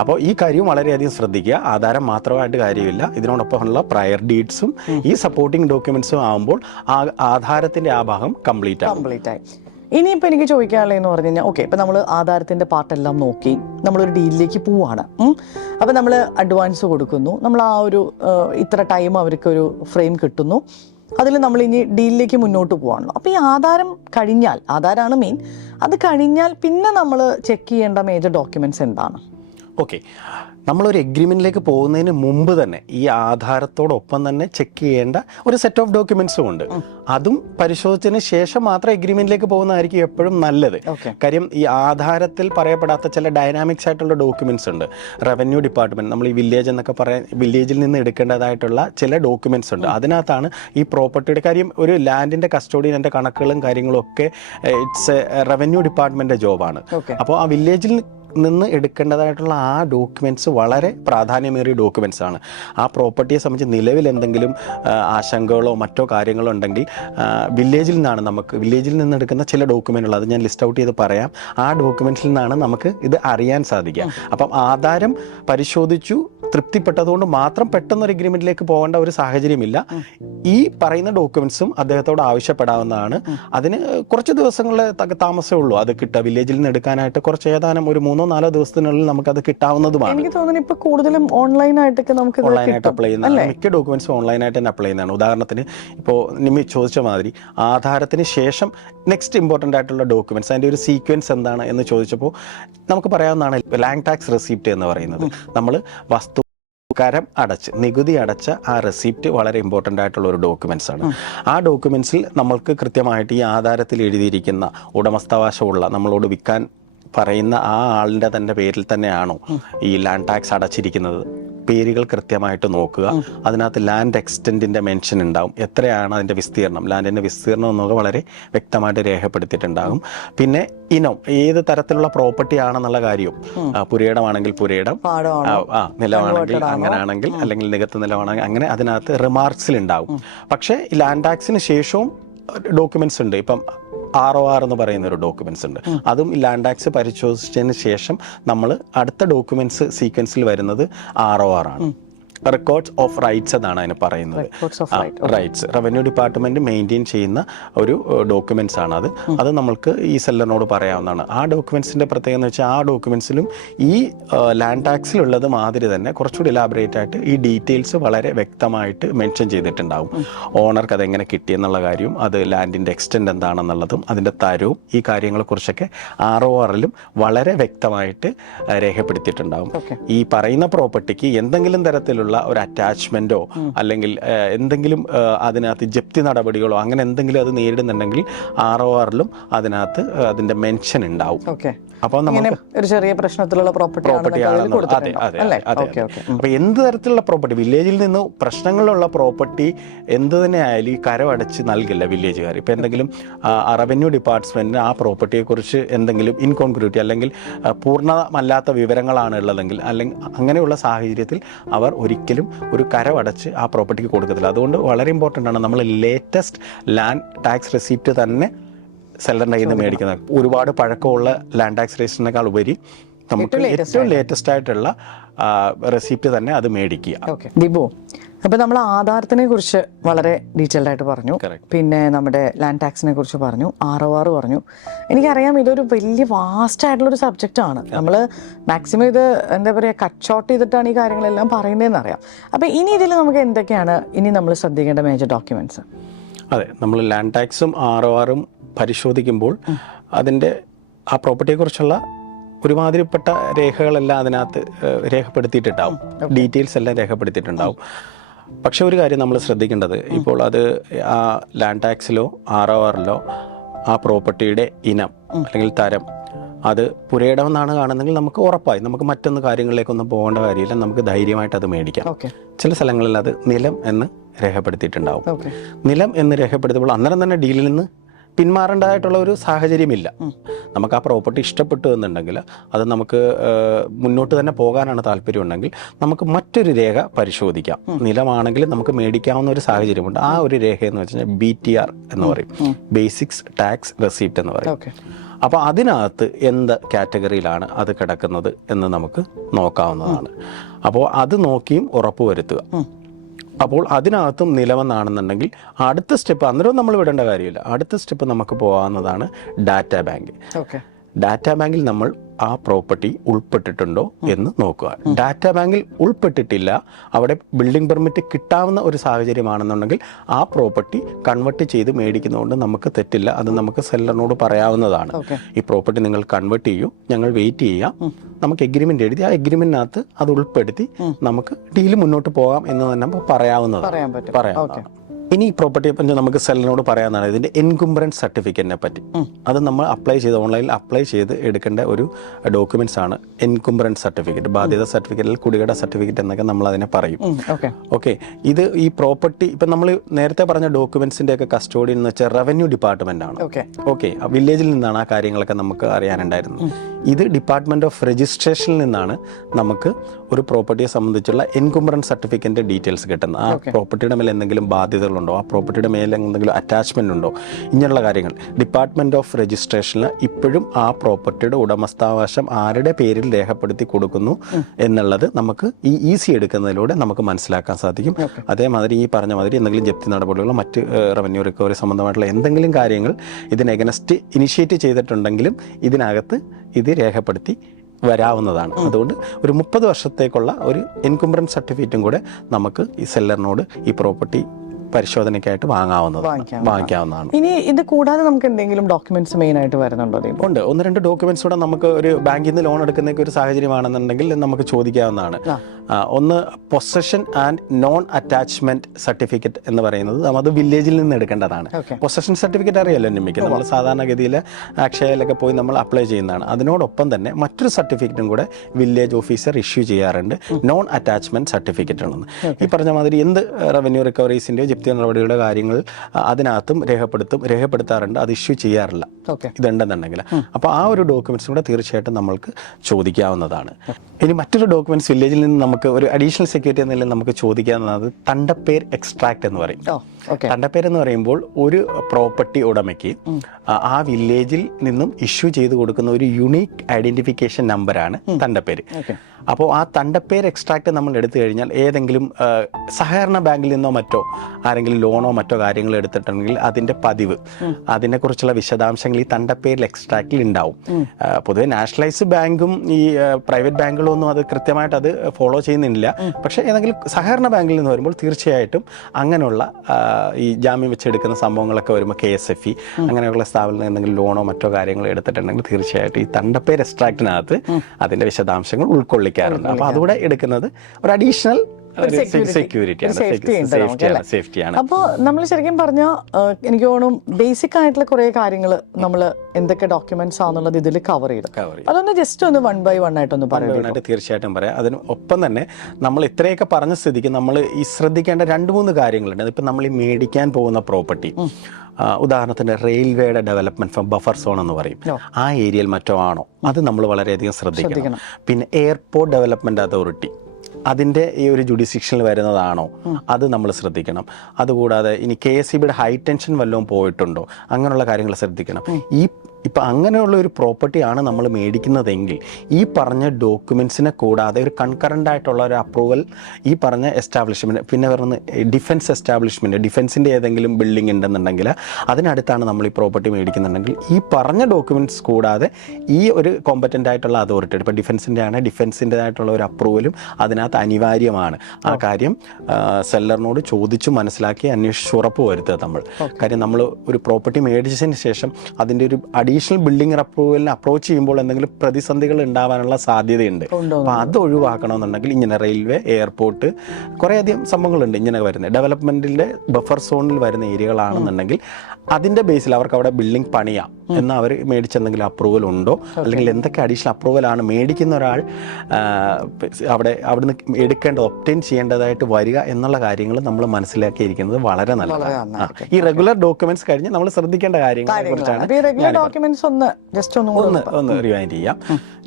അപ്പോൾ ഈ കാര്യം വളരെയധികം ശ്രദ്ധിക്കുക. ആധാരം മാത്രമായിട്ട് കാര്യമില്ല, ഇതിനോടൊപ്പമുള്ള പ്രയർ ഡീഡ്സും ഈ സപ്പോർട്ടിംഗ് ഡോക്യുമെന്റ്സും ആകുമ്പോൾ ആധാരത്തിന്റെ ആ ഭാഗം കംപ്ലീറ്റ് ആയി. ഇനിയിപ്പോൾ എനിക്ക് ചോദിക്കാനുള്ളതെന്ന് പറഞ്ഞു കഴിഞ്ഞാൽ, ഓക്കെ, ഇപ്പം നമ്മൾ ആധാരത്തിൻ്റെ പാർട്ടെല്ലാം നോക്കി നമ്മളൊരു ഡീലിലേക്ക് പോവാണ്. അപ്പം നമ്മൾ അഡ്വാൻസ് കൊടുക്കുന്നു, നമ്മൾ ആ ഒരു ഇത്ര ടൈം അവർക്കൊരു ഫ്രെയിം കിട്ടുന്നു, അതിൽ നമ്മൾ ഇനി ഡീലിലേക്ക് മുന്നോട്ട് പോവാണല്ലോ. അപ്പോൾ ഈ ആധാരം കഴിഞ്ഞാൽ, ആധാരമാണ് മെയിൻ, അത് കഴിഞ്ഞാൽ പിന്നെ നമ്മൾ ചെക്ക് ചെയ്യേണ്ട മേജർ ഡോക്യുമെൻറ്റ്സ് എന്താണ്? ഓക്കെ, നമ്മളൊരു എഗ്രിമെൻറ്റിലേക്ക് പോകുന്നതിന് മുമ്പ് തന്നെ ഈ ആധാരത്തോടൊപ്പം തന്നെ ചെക്ക് ചെയ്യേണ്ട ഒരു സെറ്റ് ഓഫ് ഡോക്യുമെൻറ്റ്സും ഉണ്ട്. അതും പരിശോധിച്ചതിന് ശേഷം മാത്രം എഗ്രിമെൻറ്റിലേക്ക് പോകുന്നതായിരിക്കും എപ്പോഴും നല്ലത്. കാര്യം ഈ ആധാരത്തിൽ പറയപ്പെടാത്ത ചില ഡൈനാമിക്സ് ആയിട്ടുള്ള ഡോക്യുമെൻറ്റ്സ് ഉണ്ട്. റവന്യൂ ഡിപ്പാർട്ട്മെൻറ്റ്, നമ്മൾ ഈ വില്ലേജ് എന്നൊക്കെ വില്ലേജിൽ നിന്ന് എടുക്കേണ്ടതായിട്ടുള്ള ചില ഡോക്യുമെൻറ്റ്സ് ഉണ്ട്. അതിനകത്താണ് ഈ പ്രോപ്പർട്ടിയുടെ കാര്യം. ഒരു ലാൻഡിൻ്റെ കസ്റ്റോഡിയൻ്റെ കണക്കുകളും കാര്യങ്ങളും ഒക്കെ ഇറ്റ്സ് റവന്യൂ ഡിപ്പാർട്ട്മെൻറ്റിൻ്റെ ജോബാണ്. അപ്പോൾ ആ വില്ലേജിൽ നിന്ന് എടുക്കേണ്ടതായിട്ടുള്ള ആ ഡോക്യുമെൻറ്റ്സ് വളരെ പ്രാധാന്യമേറിയ ഡോക്യുമെൻറ്റ്സ് ആണ്. ആ പ്രോപ്പർട്ടിയെ സംബന്ധിച്ച് നിലവിൽ എന്തെങ്കിലും ആശങ്കകളോ മറ്റോ കാര്യങ്ങളോ ഉണ്ടെങ്കിൽ വില്ലേജിൽ നിന്ന് എടുക്കുന്ന ചില ഡോക്യുമെൻറ്റുകൾ, അത് ഞാൻ ലിസ്റ്റ് ഔട്ട് ചെയ്ത് പറയാം, ആ ഡോക്യുമെൻറ്റ്സിൽ നിന്നാണ് നമുക്ക് ഇത് അറിയാൻ സാധിക്കുക. അപ്പം ആധാരം പരിശോധിച്ചു തൃപ്തിപ്പെട്ടതുകൊണ്ട് മാത്രം പെട്ടെന്നൊരു എഗ്രിമെൻറ്റിലേക്ക് പോകേണ്ട ഒരു സാഹചര്യമില്ല. ഈ പറയുന്ന ഡോക്യുമെൻറ്റ്സും അദ്ദേഹത്തോട് ആവശ്യപ്പെടാവുന്നതാണ്. അതിന് കുറച്ച് ദിവസങ്ങളെ താമസമേ ഉള്ളൂ അത് കിട്ടുക. വില്ലേജിൽ നിന്ന് എടുക്കാനായിട്ട് കുറച്ച് ഏതാനും ഒരു 3-4 ദിവസത്തിനുള്ളിൽ നമുക്കത് കിട്ടാവുന്നതുമാണ്. എനിക്ക് തോന്നുന്നു ഇപ്പോൾ കൂടുതലും ഓൺലൈനായിട്ടൊക്കെ നമുക്ക് ഓൺലൈനായിട്ട് അപ്ലൈ ചെയ്യുന്നതാണ്. മിക്ക ഡോക്യുമെന്റ്സും ഓൺലൈനായിട്ട് തന്നെ അപ്ലൈ ചെയ്യുന്നതാണ്. ഉദാഹരണത്തിന് ഇപ്പോൾ നിമ്മി ചോദിച്ച മാതിരി ആധാരത്തിന് ശേഷം നെക്സ്റ്റ് ഇമ്പോർട്ടൻ്റ് ആയിട്ടുള്ള ഡോക്യുമെന്റ്സ്, അതിൻ്റെ ഒരു സീക്വൻസ് എന്താണ് എന്ന് ചോദിച്ചപ്പോൾ നമുക്ക് പറയാവുന്നതാണ് ലാൻഡ് ടാക്സ് റെസിപ്റ്റ് എന്ന് പറയുന്നത്. നമ്മൾ നികുതി അടച്ച ആ റെസിപ്റ്റ് വളരെ ഇമ്പോർട്ടൻ്റ് ആയിട്ടുള്ള ഒരു ഡോക്യുമെന്റ്സ് ആണ്. ആ ഡോക്യുമെന്റ്സിൽ നമ്മൾക്ക് കൃത്യമായിട്ട് ഈ ആധാരത്തിൽ എഴുതിയിരിക്കുന്ന ഉടമസ്ഥാവകാശമുള്ള, നമ്മളോട് വിൽക്കാൻ പറയുന്ന ആ ആളിൻ്റെ തന്നെ പേരിൽ തന്നെയാണോ ഈ ലാൻഡ് ടാക്സ് അടച്ചിരിക്കുന്നത്, പേരുകൾ കൃത്യമായിട്ട് നോക്കുക. അതിനകത്ത് ലാൻഡ് എക്സ്റ്റെൻറ്റിൻ്റെ മെൻഷൻ ഉണ്ടാവും, എത്രയാണ് അതിൻ്റെ വിസ്തീർണം, ലാൻഡിൻ്റെ വിസ്തീർണം എന്നൊക്കെ വളരെ വ്യക്തമായിട്ട് രേഖപ്പെടുത്തിയിട്ടുണ്ടാകും. പിന്നെ ഇനം, ഏത് തരത്തിലുള്ള പ്രോപ്പർട്ടി ആണെന്നുള്ള കാര്യവും, പുരയിടമാണെങ്കിൽ പുരയിടം, നിലമാണെങ്കിൽ അങ്ങനെയാണെങ്കിൽ, അല്ലെങ്കിൽ നികത്ത് നിലമാണെങ്കിൽ അങ്ങനെ, അതിനകത്ത് റിമാർക്സിൽ ഉണ്ടാവും. പക്ഷേ ലാൻഡ് ടാക്സിന് ശേഷവും ഡോക്യുമെന്റ്സ് ഉണ്ട്. ഇപ്പം ROR എന്ന് പറയുന്ന ഒരു ഡോക്യുമെന്റ്സ് ഉണ്ട്. അതും ലാൻഡ് ടാക്സ് പരിശോധിച്ചതിന് ശേഷം നമ്മൾ അടുത്ത ഡോക്യുമെന്റ്സ് സീക്വൻസിൽ വരുന്നത് ROR ആണ്. റെക്കോർഡ്സ് ഓഫ് റൈറ്റ്സ് എന്നാണ് അതിന് പറയുന്നത്. റൈറ്റ്സ് റവന്യൂ ഡിപ്പാർട്ട്മെന്റ് മെയിൻറ്റെയിൻ ചെയ്യുന്ന ഒരു ഡോക്യുമെന്റ്സ് ആണ് അത് നമ്മൾക്ക് ഈ സെല്ലറിനോട് പറയാവുന്നതാണ്. ആ ഡോക്യുമെന്റ്സിന്റെ പ്രത്യേകത എന്ന് വെച്ചാൽ ആ ഡോക്യുമെന്റ്സിലും ഈ ലാൻഡ് ടാക്സിലുള്ളത് മാതിരി തന്നെ കുറച്ചുകൂടി ഇലാബറേറ്റ് ആയിട്ട് ഈ ഡീറ്റെയിൽസ് വളരെ വ്യക്തമായിട്ട് മെൻഷൻ ചെയ്തിട്ടുണ്ടാവും. ഓണർക്ക് അതെങ്ങനെ കിട്ടിയെന്നുള്ള കാര്യവും, അത് ലാൻഡിന്റെ എക്സ്റ്റെൻഡ് എന്താണെന്നുള്ളതും, അതിന്റെ തരവും, ഈ കാര്യങ്ങളെക്കുറിച്ചൊക്കെ RORലും വളരെ വ്യക്തമായിട്ട് രേഖപ്പെടുത്തിയിട്ടുണ്ടാവും. ഈ പറയുന്ന പ്രോപ്പർട്ടിക്ക് എന്തെങ്കിലും തരത്തിലുള്ള തരത്തിലുള്ള ഒരു അറ്റാച്ച്മെന്റോ അല്ലെങ്കിൽ എന്തെങ്കിലും അതിനകത്ത് ജപ്തി നടപടികളോ അങ്ങനെ എന്തെങ്കിലും അത് നേരിടുന്നുണ്ടെങ്കിൽ RORലും അതിനകത്ത് അതിന്റെ മെൻഷൻ ഉണ്ടാവും. അപ്പോൾ നമുക്ക് ഒരു ചെറിയ പ്രശ്നത്തിലുള്ള പ്രോപ്പർട്ടി അപ്പൊ എന്ത് തരത്തിലുള്ള പ്രോപ്പർട്ടി, വില്ലേജിൽ നിന്ന് പ്രശ്നങ്ങളുള്ള പ്രോപ്പർട്ടി എന്ത് തന്നെ ആയാലും ഈ കരമടച്ച് നൽകില്ല വില്ലേജുകാർ. ഇപ്പൊ എന്തെങ്കിലും റവന്യൂ ഡിപ്പാർട്ട്മെന്റിന് ആ പ്രോപ്പർട്ടിയെ കുറിച്ച് എന്തെങ്കിലും ഇൻകോൺക്രീറ്റ് അല്ലെങ്കിൽ പൂർണ്ണമല്ലാത്ത വിവരങ്ങളാണ് ഉള്ളതെങ്കിൽ അല്ലെങ്കിൽ അങ്ങനെയുള്ള സാഹചര്യത്തിൽ അവർ ഒരിക്കലും ഒരു കരമടച്ച് ആ പ്രോപ്പർട്ടിക്ക് കൊടുക്കത്തില്ല. അതുകൊണ്ട് വളരെ ഇമ്പോർട്ടൻ്റ് ആണ് നമ്മൾ ലേറ്റസ്റ്റ് ലാൻഡ് ടാക്സ് റെസിപ്റ്റ് തന്നെ സെല്ലറിൻ്റെ കയ്യിൽ നിന്ന് മേടിക്കുന്നത്. ഒരുപാട് പഴക്കമുള്ള ലാൻഡ് ടാക്സ് രജിസ്റ്ററിനേക്കാൾ ഉപരി നമുക്ക് ഏറ്റവും ലേറ്റസ്റ്റ് ആയിട്ടുള്ള റെസിപ്റ്റ് തന്നെ അത് മേടിക്കുക. ദിബു, അപ്പോൾ നമ്മൾ ആധാരത്തിനെ കുറിച്ച് വളരെ ഡീറ്റെയിൽഡ് ആയിട്ട് പറഞ്ഞു, പിന്നെ നമ്മുടെ ലാൻഡ് ടാക്സിനെ കുറിച്ച് പറഞ്ഞു, ROR പറഞ്ഞു. എനിക്കറിയാം ഇതൊരു വലിയ വാസ്റ്റ് ആയിട്ടുള്ളൊരു സബ്ജക്റ്റാണ്. നമ്മൾ മാക്സിമം ഇത് എന്താ പറയുക കട്ട് ഷോർട്ട് ചെയ്തിട്ടാണ് ഈ കാര്യങ്ങളെല്ലാം പറയുന്നതെന്ന് അറിയാം. അപ്പോൾ ഇനി ഇതിൽ നമുക്ക് എന്തൊക്കെയാണ് ഇനി നമ്മൾ ശ്രദ്ധിക്കേണ്ട മേജർ ഡോക്യുമെന്റ്സ്? അതെ, നമ്മൾ ലാൻഡ് ടാക്സും RORും പരിശോധിക്കുമ്പോൾ അതിൻ്റെ ആ പ്രോപ്പർട്ടിയെക്കുറിച്ചുള്ള ഒരുമാതിരിപ്പെട്ട രേഖകളെല്ലാം അതിനകത്ത് രേഖപ്പെടുത്തിയിട്ടുണ്ടാവും, ഡീറ്റെയിൽസ് എല്ലാം രേഖപ്പെടുത്തിയിട്ടുണ്ടാവും. പക്ഷെ ഒരു കാര്യം നമ്മൾ ശ്രദ്ധിക്കേണ്ടത്, ഇപ്പോൾ അത് ആ ലാൻഡ് ടാക്സിലോ RORലോ ആ പ്രോപ്പർട്ടിയുടെ ഇനം അല്ലെങ്കിൽ തരം അത് പുരയിടമെന്നാണ് കാണുന്നതെങ്കിൽ നമുക്ക് ഉറപ്പായി നമുക്ക് മറ്റൊന്ന് കാര്യങ്ങളിലേക്കൊന്നും പോകേണ്ട കാര്യമില്ല, നമുക്ക് ധൈര്യമായിട്ട് അത് മേടിക്കാം. ചില സ്ഥലങ്ങളിൽ അത് നിലം എന്ന് രേഖപ്പെടുത്തിയിട്ടുണ്ടാവും. നിലം എന്ന് രേഖപ്പെടുത്തുമ്പോൾ അന്നേരം തന്നെ ഡീലിൽ നിന്ന് പിന്മാറേണ്ടതായിട്ടുള്ള ഒരു സാഹചര്യമില്ല. നമുക്ക് ആ പ്രോപ്പർട്ടി ഇഷ്ടപ്പെട്ടു എന്നുണ്ടെങ്കിൽ അത് നമുക്ക് മുന്നോട്ട് തന്നെ പോകാനാണ് താല്പര്യമുണ്ടെങ്കിൽ നമുക്ക് മറ്റൊരു രേഖ പരിശോധിക്കാം. നിലമാണെങ്കിൽ നമുക്ക് മേടിക്കാവുന്ന ഒരു സാഹചര്യമുണ്ട്. ആ ഒരു രേഖ എന്ന് വെച്ച് കഴിഞ്ഞാൽ BTR എന്ന് പറയും, ബേസിക്സ് ടാക്സ് റെസിപ്റ്റ് എന്ന് പറയും. അപ്പോൾ അതിനകത്ത് എന്ത് കാറ്റഗറിയിലാണ് അത് കിടക്കുന്നത് എന്ന് നമുക്ക് നോക്കാവുന്നതാണ്. അപ്പോൾ അത് നോക്കിയും ഉറപ്പുവരുത്തുക. അപ്പോൾ അതിനകത്തും നിലവെന്നാണെന്നുണ്ടെങ്കിൽ അടുത്ത സ്റ്റെപ്പ്, അന്നേരം നമ്മൾ വിടേണ്ട കാര്യമില്ല, അടുത്ത സ്റ്റെപ്പ് നമുക്ക് പോകാവുന്നതാണ് ഡാറ്റാ ബാങ്ക്. ഡാറ്റാ ബാങ്കിൽ നമ്മൾ ആ പ്രോപ്പർട്ടി ഉൾപ്പെട്ടിട്ടുണ്ടോ എന്ന് നോക്കുക. ഡാറ്റാ ബാങ്കിൽ ഉൾപ്പെട്ടിട്ടില്ല, അവിടെ ബിൽഡിംഗ് പെർമിറ്റ് കിട്ടാവുന്ന ഒരു സാഹചര്യമാണെന്നുണ്ടെങ്കിൽ ആ പ്രോപ്പർട്ടി കൺവേർട്ട് ചെയ്ത് മേടിക്കുന്നതുകൊണ്ട് നമുക്ക് തെറ്റില്ല. അത് നമുക്ക് സെല്ലറിനോട് പറയാവുന്നതാണ്. ഈ പ്രോപ്പർട്ടി നിങ്ങൾ കൺവേർട്ട് ചെയ്യൂ, ഞങ്ങൾ വെയിറ്റ് ചെയ്യാം, നമുക്ക് എഗ്രിമെന്റ് എഴുതി ആ എഗ്രിമെന്റിനകത്ത് അത് ഉൾപ്പെടുത്തി നമുക്ക് ഡീല് മുന്നോട്ട് പോകാം എന്ന് തന്നെ പറയാവുന്നതാണ്. ഇനി ഈ പ്രോപ്പർട്ടിയെ പറ്റി നമുക്ക് സെല്ലറിനോട് പറയാവുന്നതാണ് ഇതിന്റെ എൻകുംബറൻസ് സർട്ടിഫിക്കറ്റിനെ പറ്റി. അത് നമ്മൾ ഓൺലൈനിൽ അപ്ലൈ ചെയ്ത് എടുക്കേണ്ട ഒരു ഡോക്യുമെന്റ്സ് ആണ് എൻകുംബറൻസ് സർട്ടിഫിക്കറ്റ്. ബാധ്യത സർട്ടിഫിക്കറ്റ്, കുടികട സർട്ടിഫിക്കറ്റ് എന്നൊക്കെ നമ്മൾ അതിനെ പറയും. ഓക്കെ, ഇത് ഈ പ്രോപ്പർട്ടി ഇപ്പം നമ്മൾ നേരത്തെ പറഞ്ഞ ഡോക്യുമെന്റ്സിന്റെ ഒക്കെ കസ്റ്റോഡിയൻ എന്ന് വെച്ചാൽ റവന്യൂ ഡിപ്പാർട്ട്മെന്റ് ആണ്. ഓക്കെ, വില്ലേജിൽ നിന്നാണ് ആ കാര്യങ്ങളൊക്കെ നമുക്ക് അറിയാനുണ്ടായിരുന്നത്. ഇത് ഡിപ്പാർട്ട്മെന്റ് ഓഫ് രജിസ്ട്രേഷനിൽ നിന്നാണ് നമുക്ക് ഒരു പ്രോപ്പർട്ടിയെ സംബന്ധിച്ചുള്ള എൻകുംബറൻസ് സർട്ടിഫിക്കറ്റിന്റെ ഡീറ്റെയിൽസ് കിട്ടുന്നത്. ആ പ്രോപ്പർട്ടിയുടെ മേലെ എന്തെങ്കിലും ബാധ്യതകളുണ്ടോ, ആ പ്രോപ്പർട്ടിയുടെ മേലെ എന്തെങ്കിലും അറ്റാച്ച്മെന്റ് ഉണ്ടോ, ഇങ്ങനെയുള്ള കാര്യങ്ങൾ ഡിപ്പാർട്ട്മെന്റ് ഓഫ് രജിസ്ട്രേഷനിൽ ഇപ്പോഴും ആ പ്രോപ്പർട്ടിയുടെ ഉടമസ്ഥാവകാശം ആരുടെ പേരിൽ രേഖപ്പെടുത്തി കൊടുക്കുന്നു എന്നുള്ളത് നമുക്ക് ഈ ഈസി എടുക്കുന്നതിലൂടെ നമുക്ക് മനസ്സിലാക്കാൻ സാധിക്കും. അതേമാതിരി ഈ പറഞ്ഞ മാതിരി എന്തെങ്കിലും ജപ്തി നടപടികളോ മറ്റ് റവന്യൂ റിക്കവറി സംബന്ധമായിട്ടുള്ള എന്തെങ്കിലും കാര്യങ്ങൾ ഇതിന് എഗനസ്റ്റ് ഇനിഷ്യേറ്റ് ചെയ്തിട്ടുണ്ടെങ്കിലും ഇതിനകത്ത് ഇത് രേഖപ്പെടുത്തി വരാവുന്നതാണ്. അതുകൊണ്ട് ഒരു 30 വർഷത്തേക്കുള്ള ഒരു എൻകുംബറൻസ് സർട്ടിഫിക്കറ്റും കൂടെ നമുക്ക് ഈ സെല്ലറിനോട് ഈ പ്രോപ്പർട്ടി പരിശോധനയ്ക്കായിട്ട് വാങ്ങിക്കാവുന്നതാണ്. ഇനി ഇത് കൂടാതെ നമുക്ക് എന്തെങ്കിലും ഡോക്യുമെന്റ്സ് മെയിൻ ആയിട്ട് വരുന്നുണ്ടോ? ഉണ്ട്, 1-2 ഡോക്യുമെന്റ്സ് കൂടെ നമുക്ക് ഒരു ബാങ്കിൽ നിന്ന് ലോൺ എടുക്കുന്ന ഒരു സാഹചര്യമാണെന്നുണ്ടെങ്കിൽ നമുക്ക് ചോദിക്കാവുന്നതാണ്. ഒന്ന് possession and non attachment certificate എന്ന് പറയുന്നത് അത് വില്ലേജിൽ നിന്ന് എടുക്കേണ്ടതാണ്. പൊസഷൻ സർട്ടിഫിക്കറ്റ് അറിയാലോ നിമ്മിക്ക്, നമ്മൾ സാധാരണഗതിയിൽ അക്ഷയയിലൊക്കെ പോയി നമ്മൾ അപ്ലൈ ചെയ്യുന്നതാണ്. അതിനോടൊപ്പം തന്നെ മറ്റൊരു സർട്ടിഫിക്കറ്റും കൂടെ വില്ലേജ് ഓഫീസർ ഇഷ്യൂ ചെയ്യാറുണ്ട്, നോൺ അറ്റാച്ച്മെന്റ് സർട്ടിഫിക്കറ്റ് ആണെന്ന്. ഈ പറഞ്ഞ മാതിരി എന്ത് റവന്യൂ റിക്കവറീസിന്റെയോ ജപ്തി നടപടിയുടെ കാര്യങ്ങൾ അതിനകത്തും രേഖപ്പെടുത്താറുണ്ട്, അത് ഇഷ്യൂ ചെയ്യാറില്ല ഇതുണ്ടെന്നുണ്ടെങ്കിൽ. അപ്പോൾ ആ ഒരു ഡോക്യുമെന്റ്സും കൂടെ തീർച്ചയായിട്ടും നമ്മൾക്ക് ചോദിക്കാവുന്നതാണ്. ഇനി മറ്റൊരു ഡോക്യുമെന്റ്സ് വില്ലേജിൽ നിന്ന് നമുക്ക് ഒരു അഡീഷണൽ സെക്യൂരിറ്റി എന്ന നിലയിൽ നമുക്ക് ചോദിക്കാവുന്നത് തണ്ടപ്പേർ എക്സ്ട്രാക്ട് എന്ന് പറയും. തണ്ടപ്പേരെന്ന് പറയുമ്പോൾ ഒരു പ്രോപ്പർട്ടി ഉടമയ്ക്ക് ആ വില്ലേജിൽ നിന്നും ഇഷ്യൂ ചെയ്ത് കൊടുക്കുന്ന ഒരു യുണീക്ക് ഐഡന്റിഫിക്കേഷൻ നമ്പറാണ് തണ്ടപ്പേര്. അപ്പോൾ ആ തണ്ടപ്പേര് എക്സ്ട്രാക്ട് നമ്മൾ എടുത്തു കഴിഞ്ഞാൽ ഏതെങ്കിലും സഹകരണ ബാങ്കിൽ നിന്നോ മറ്റോ ആരെങ്കിലും ലോണോ മറ്റോ കാര്യങ്ങൾ എടുത്തിട്ടുണ്ടെങ്കിൽ അതിന്റെ പതിവ്, അതിനെക്കുറിച്ചുള്ള വിശദാംശങ്ങൾ ഈ തണ്ടപ്പേരിൽ എക്സ്ട്രാക്റ്റിൽ ഉണ്ടാവും. പൊതുവെ നാഷണലൈസ്ഡ് ബാങ്കും ഈ പ്രൈവറ്റ് ബാങ്കുകളും ഒന്നും അത് കൃത്യമായിട്ട് അത് ഫോളോ ചെയ്യുന്നില്ല. പക്ഷേ ഏതെങ്കിലും സഹകരണ ബാങ്കിൽ നിന്ന് വരുമ്പോൾ തീർച്ചയായിട്ടും അങ്ങനെയുള്ള ഈ ജാമ്യം വെച്ചെടുക്കുന്ന സംഭവങ്ങളൊക്കെ വരുമ്പോൾ KSFE അങ്ങനെയുള്ള സ്ഥാപനത്തിൽ എന്തെങ്കിലും ലോണോ മറ്റോ കാര്യങ്ങൾ എടുത്തിട്ടുണ്ടെങ്കിൽ തീർച്ചയായിട്ടും ഈ തണ്ടപ്പേർ എക്സ്ട്രാക്റ്റിനകത്ത് അതിന്റെ വിശദാംശങ്ങൾ ഉൾക്കൊള്ളിക്കാറുണ്ട്. അപ്പോൾ അതുകൂടെ എടുക്കുന്നത് ഒരു അഡീഷണൽ സേഫ്റ്റിയാണ്. അപ്പോൾ നമ്മൾ ശരിക്കും പറഞ്ഞാൽ എനിക്ക് തോന്നുന്നു ബേസിക് ആയിട്ടുള്ള കുറേ കാര്യങ്ങൾ നമ്മൾ എന്തൊക്കെ ഡോക്യുമെന്റ്സ് ആണെന്നുള്ളത് ഇതിൽ കവർ ചെയ്തു. അതൊന്ന് ജസ്റ്റ് ഒന്ന് 1 by 1 ആയിട്ടൊന്ന് പറയാനായിട്ട് തീർച്ചയായിട്ടും പറയാം. അതിന് ഒപ്പം തന്നെ നമ്മൾ ഇത്രയൊക്കെ പറഞ്ഞ സ്ഥിതിക്ക് നമ്മൾ ഈ ശ്രദ്ധിക്കേണ്ട 2-3 കാര്യങ്ങളുണ്ട്. അതിപ്പോൾ നമ്മൾ ഈ മേടിക്കാൻ പോകുന്ന പ്രോപ്പർട്ടി, ഉദാഹരണത്തിന് റെയിൽവേയുടെ ഡെവലപ്മെന്റ് ബഫർ സോൺ എന്ന് പറയും, ആ ഏരിയയിൽ മറ്റോ ആണോ, അത് നമ്മൾ വളരെയധികം ശ്രദ്ധിക്കണം. പിന്നെ എയർപോർട്ട് ഡെവലപ്മെന്റ് അതോറിറ്റി അതിൻ്റെ ഈ ഒരു ജുഡിസിക്ഷനിൽ വരുന്നതാണോ, അത് നമ്മൾ ശ്രദ്ധിക്കണം. അതുകൂടാതെ ഇനി KSEBിയുടെ ഹൈ ടെൻഷൻ വല്ലതും പോയിട്ടുണ്ടോ, അങ്ങനെയുള്ള കാര്യങ്ങൾ ശ്രദ്ധിക്കണം. ഇപ്പം അങ്ങനെയുള്ള ഒരു പ്രോപ്പർട്ടിയാണ് നമ്മൾ മേടിക്കുന്നതെങ്കിൽ ഈ പറഞ്ഞ ഡോക്യുമെൻസിനെ കൂടാതെ ഒരു കൺകറൻ്റ് ആയിട്ടുള്ള ഒരു അപ്രൂവൽ ഈ പറഞ്ഞ എസ്റ്റാബ്ലിഷ്മെൻറ്റ്, പിന്നെ പറയുന്നത് ഡിഫൻസ് എസ്റ്റാബ്ലിഷ്മെൻറ്റ്, ഡിഫൻസിൻ്റെ ഏതെങ്കിലും ബിൽഡിംഗ് ഉണ്ടെന്നുണ്ടെങ്കിൽ അതിനടുത്താണ് നമ്മൾ ഈ പ്രോപ്പർട്ടി മേടിക്കുന്നുണ്ടെങ്കിൽ ഈ പറഞ്ഞ ഡോക്യുമെൻറ്റ്സ് കൂടാതെ ഈ ഒരു കോമ്പറ്റൻ്റ് ആയിട്ടുള്ള അതോറിറ്റി, ഇപ്പോൾ ഡിഫൻസിൻ്റെ ആണ്, ഡിഫൻസിൻ്റെതായിട്ടുള്ള ഒരു അപ്രൂവലും അതിനകത്ത് അനിവാര്യമാണ്. ആ കാര്യം സെല്ലറിനോട് ചോദിച്ചു മനസ്സിലാക്കി അന്വേഷിച്ച് ഉറപ്പ് വരുത്തുക നമ്മൾ. കാര്യം നമ്മൾ ഒരു പ്രോപ്പർട്ടി മേടിച്ചതിന് ശേഷം അതിൻ്റെ ഒരു അഡീഷണൽ ബിൽഡിംഗ് അപ്രൂവലിന് അപ്രോച്ച് ചെയ്യുമ്പോൾ എന്തെങ്കിലും പ്രതിസന്ധികൾ ഉണ്ടാവാനുള്ള സാധ്യതയുണ്ട്. അപ്പോൾ അത് ഒഴിവാക്കണമെന്നുണ്ടെങ്കിൽ ഇങ്ങനെ റെയിൽവേ, എയർപോർട്ട്, കുറേയധികം സംഭവങ്ങളുണ്ട് ഇങ്ങനെ വരുന്നത്. ഡെവലപ്മെൻറ്റിൻ്റെ ബഫർ സോണിൽ വരുന്ന ഏരിയകളാണെന്നുണ്ടെങ്കിൽ അതിൻ്റെ ബേസിൽ അവർക്ക് അവിടെ ബിൽഡിംഗ് പണിയാം എന്ന് അവർ മേടിച്ചെന്തെങ്കിലും അപ്രൂവൽ ഉണ്ടോ, അല്ലെങ്കിൽ എന്തൊക്കെ അഡീഷണൽ അപ്രൂവലാണ് മേടിക്കുന്ന ഒരാൾ അവിടുന്ന് എടുക്കേണ്ടത്, ഒബ്റ്റെയിൻ ചെയ്യേണ്ടതായിട്ട് വരിക എന്നുള്ള കാര്യങ്ങൾ നമ്മൾ മനസ്സിലാക്കിയിരിക്കുന്നത് വളരെ നല്ലതാണ്. ഈ റെഗുലർ ഡോക്യുമെന്റ്സ് കഴിഞ്ഞ് നമ്മൾ ശ്രദ്ധിക്കേണ്ട കാര്യങ്ങളെ കുറിച്ചാണ് ഒന്ന് റിവൈൻഡ് ചെയ്യാം.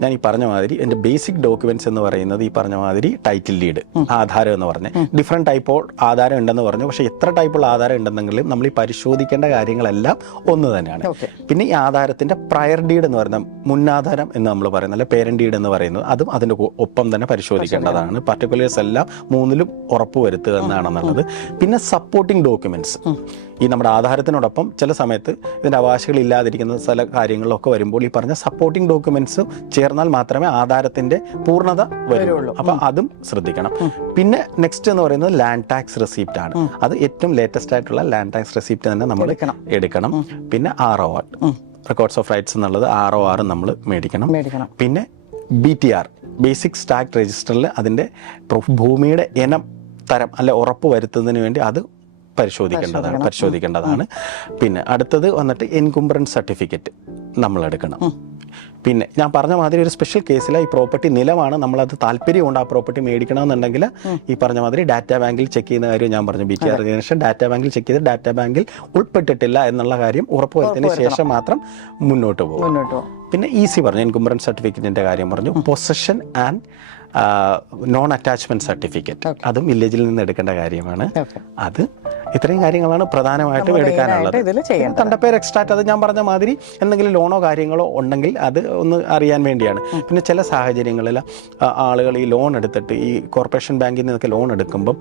ഞാൻ ഈ പറഞ്ഞ മാതിരി എൻ്റെ ബേസിക് ഡോക്യുമെന്റ്സ് എന്ന് പറയുന്നത് ഈ പറഞ്ഞ മാതിരി ടൈറ്റിൽ ഡീഡ്, ആധാരം എന്ന് പറഞ്ഞ് ഡിഫറെൻറ്റ് ടൈപ്പ് ആധാരം ഉണ്ടെന്ന് പറഞ്ഞു. പക്ഷേ എത്ര ടൈപ്പുള്ള ആധാരം ഉണ്ടെന്നെങ്കിലും നമ്മൾ ഈ പരിശോധിക്കേണ്ട കാര്യങ്ങളെല്ലാം ഒന്ന് തന്നെയാണ്. പിന്നെ ഈ ആധാരത്തിന്റെ പ്രയർ ഡീഡ് എന്ന് പറയുന്ന മുന്നാധാരം എന്ന് നമ്മൾ പറയുന്നത്, അല്ലെ പേരന്റ് ഡീഡ് എന്ന് പറയുന്നത്, അതും അതിന്റെ ഒപ്പം തന്നെ പരിശോധിക്കേണ്ടതാണ്. പർട്ടിക്കുലേഴ്സ് എല്ലാം 3ലും ഉറപ്പ് വരുത്തുക എന്നാണെന്നുള്ളത്. പിന്നെ സപ്പോർട്ടിംഗ് ഡോക്യുമെന്റ്സ്, ഈ നമ്മുടെ ആധാരത്തിനോടൊപ്പം ചില സമയത്ത് ഇതിന്റെ അവകാശികൾ ഇല്ലാതിരിക്കുന്ന ചില കാര്യങ്ങളിലൊക്കെ വരുമ്പോൾ ഈ പറഞ്ഞ സപ്പോർട്ടിംഗ് ഡോക്യുമെന്റ്സ് ചേർന്നാൽ മാത്രമേ ആധാരത്തിന്റെ പൂർണ്ണത വരുള്ളൂ. അപ്പൊ അതും ശ്രദ്ധിക്കണം. പിന്നെ നെക്സ്റ്റ് എന്ന് പറയുന്നത് ലാൻഡ് ടാക്സ് റെസിപ്റ്റ് ആണ്. അത് ഏറ്റവും ലേറ്റസ്റ്റ് ആയിട്ടുള്ള ലാൻഡ് ടാക്സ് റെസിപ്റ്റ് തന്നെ നമ്മൾ എടുക്കണം. പിന്നെ ROR, റെക്കോർഡ്സ് ഓഫ് റൈറ്റ്സ് എന്നുള്ളത് ROR നമ്മൾ മേടിക്കണം. പിന്നെ BTR, ബേസിക് സ്റ്റാക്ക് രജിസ്റ്ററിൽ അതിന്റെ ഭൂമിയുടെ ഇനം, തരം അല്ലെ ഉറപ്പ് വരുത്തുന്നതിന് വേണ്ടി അത് പരിശോധിക്കേണ്ടതാണ്. പിന്നെ അടുത്തത് വന്നിട്ട് എൻകുംബ്രൻസ് സർട്ടിഫിക്കറ്റ് നമ്മൾ എടുക്കണം. പിന്നെ ഞാൻ പറഞ്ഞ മാതിരി ഒരു സ്പെഷ്യൽ കേസിൽ ഈ പ്രോപ്പർട്ടി നിലമാണ്, നമ്മളത് താല്പര്യമുണ്ട് ആ പ്രോപ്പർട്ടി മേടിക്കണമെന്നുണ്ടെങ്കിൽ ഈ പറഞ്ഞ മാതിരി ഡാറ്റാ ബാങ്കിൽ ചെക്ക് ചെയ്യുന്ന കാര്യം ഞാൻ പറഞ്ഞു. BTR ശേഷം ഡാറ്റാ ബാങ്കിൽ ചെക്ക് ചെയ്ത് ഡാറ്റാ ബാങ്കിൽ ഉൾപ്പെട്ടിട്ടില്ല എന്നുള്ള കാര്യം ഉറപ്പുവരുത്തിയതിന് ശേഷം മാത്രം മുന്നോട്ട് പോകും. പിന്നെ EC പറഞ്ഞു, എൻകുംബ്രൻസ് സർട്ടിഫിക്കറ്റിന്റെ കാര്യം പറഞ്ഞു. Possession and non attachment certificate, അതും വില്ലേജിൽ നിന്ന് എടുക്കേണ്ട കാര്യമാണ്. അത് ഇത്രയും കാര്യങ്ങളാണ് പ്രധാനമായിട്ടും എടുക്കാനുള്ളത്. തണ്ടപ്പേർ എക്സ്ട്രാക്ട്, അത് ഞാൻ പറഞ്ഞ മാതിരി എന്തെങ്കിലും ലോണോ കാര്യങ്ങളോ ഉണ്ടെങ്കിൽ അത് ഒന്ന് അറിയാൻ വേണ്ടിയാണ്. പിന്നെ ചില സാഹചര്യങ്ങളിൽ ആളുകൾ ഈ ലോൺ എടുത്തിട്ട് ഈ കോർപ്പറേഷൻ ബാങ്കിൽ നിന്നൊക്കെ ലോൺ എടുക്കുമ്പം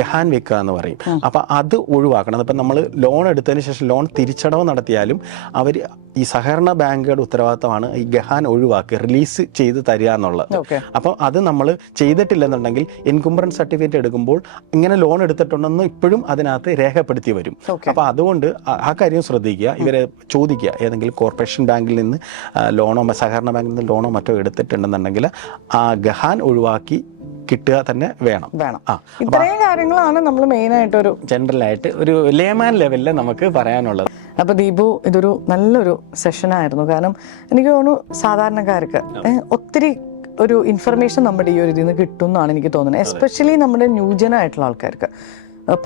ഗഹാൻ വെക്കുക എന്ന് പറയും. അപ്പം അത് ഒഴിവാക്കണം. അപ്പം നമ്മൾ ലോൺ എടുത്തതിന് ശേഷം ലോൺ തിരിച്ചടവ് നടത്തിയാലും അവർ ഈ സഹകരണ ബാങ്കുകളുടെ ഉത്തരവാദിത്തമാണ് ഈ ഗഹാൻ ഒഴിവാക്കി റിലീസ് ചെയ്ത് തരിക എന്നുള്ളത്. അപ്പം അത് നമ്മൾ ചെയ്തിട്ടില്ലെന്നുണ്ടെങ്കിൽ എൻകുംബ്രൻസ് സർട്ടിഫിക്കറ്റ് എടുക്കുമ്പോൾ ഇങ്ങനെ ലോൺ എടുത്തിട്ടുണ്ടെന്ന് ഇപ്പോഴും അതിനകത്ത് രേഖപ്പെടുത്തി വരും. അപ്പം അതുകൊണ്ട് ആ കാര്യം ശ്രദ്ധിക്കുക. ഇവരെ ചോദിക്കുക, ഏതെങ്കിലും കോർപ്പറേഷൻ ബാങ്കിൽ നിന്ന് ലോണോ സഹകരണ ബാങ്കിൽ നിന്ന് ലോണോ മറ്റോ എടുത്തിട്ടുണ്ടെന്നുണ്ടെങ്കിൽ ആ ഗഹാൻ ഒഴിവാക്കി കിട്ടുക തന്നെ വേണം. ഇത്രയും കാര്യങ്ങളാണ് നമ്മൾ മെയിൻ ആയിട്ട് ഒരു ജനറലായിട്ട് ഒരു ലേമാൻ ലെവലിൽ നമുക്ക് പറയാനുള്ളത്. അപ്പോൾ ദീപു, ഇതൊരു നല്ലൊരു സെഷനായിരുന്നു. കാരണം എനിക്ക് തോന്നുന്നു സാധാരണക്കാർക്ക് ഒത്തിരി ഒരു ഇൻഫർമേഷൻ നമ്മുടെ ഈ ഒരു ഇതിൽ നിന്ന് കിട്ടും എന്നാണ് എനിക്ക് തോന്നുന്നത്. എസ്പെഷ്യലി നമ്മുടെ ന്യൂജനായിട്ടുള്ള ആൾക്കാർക്ക്.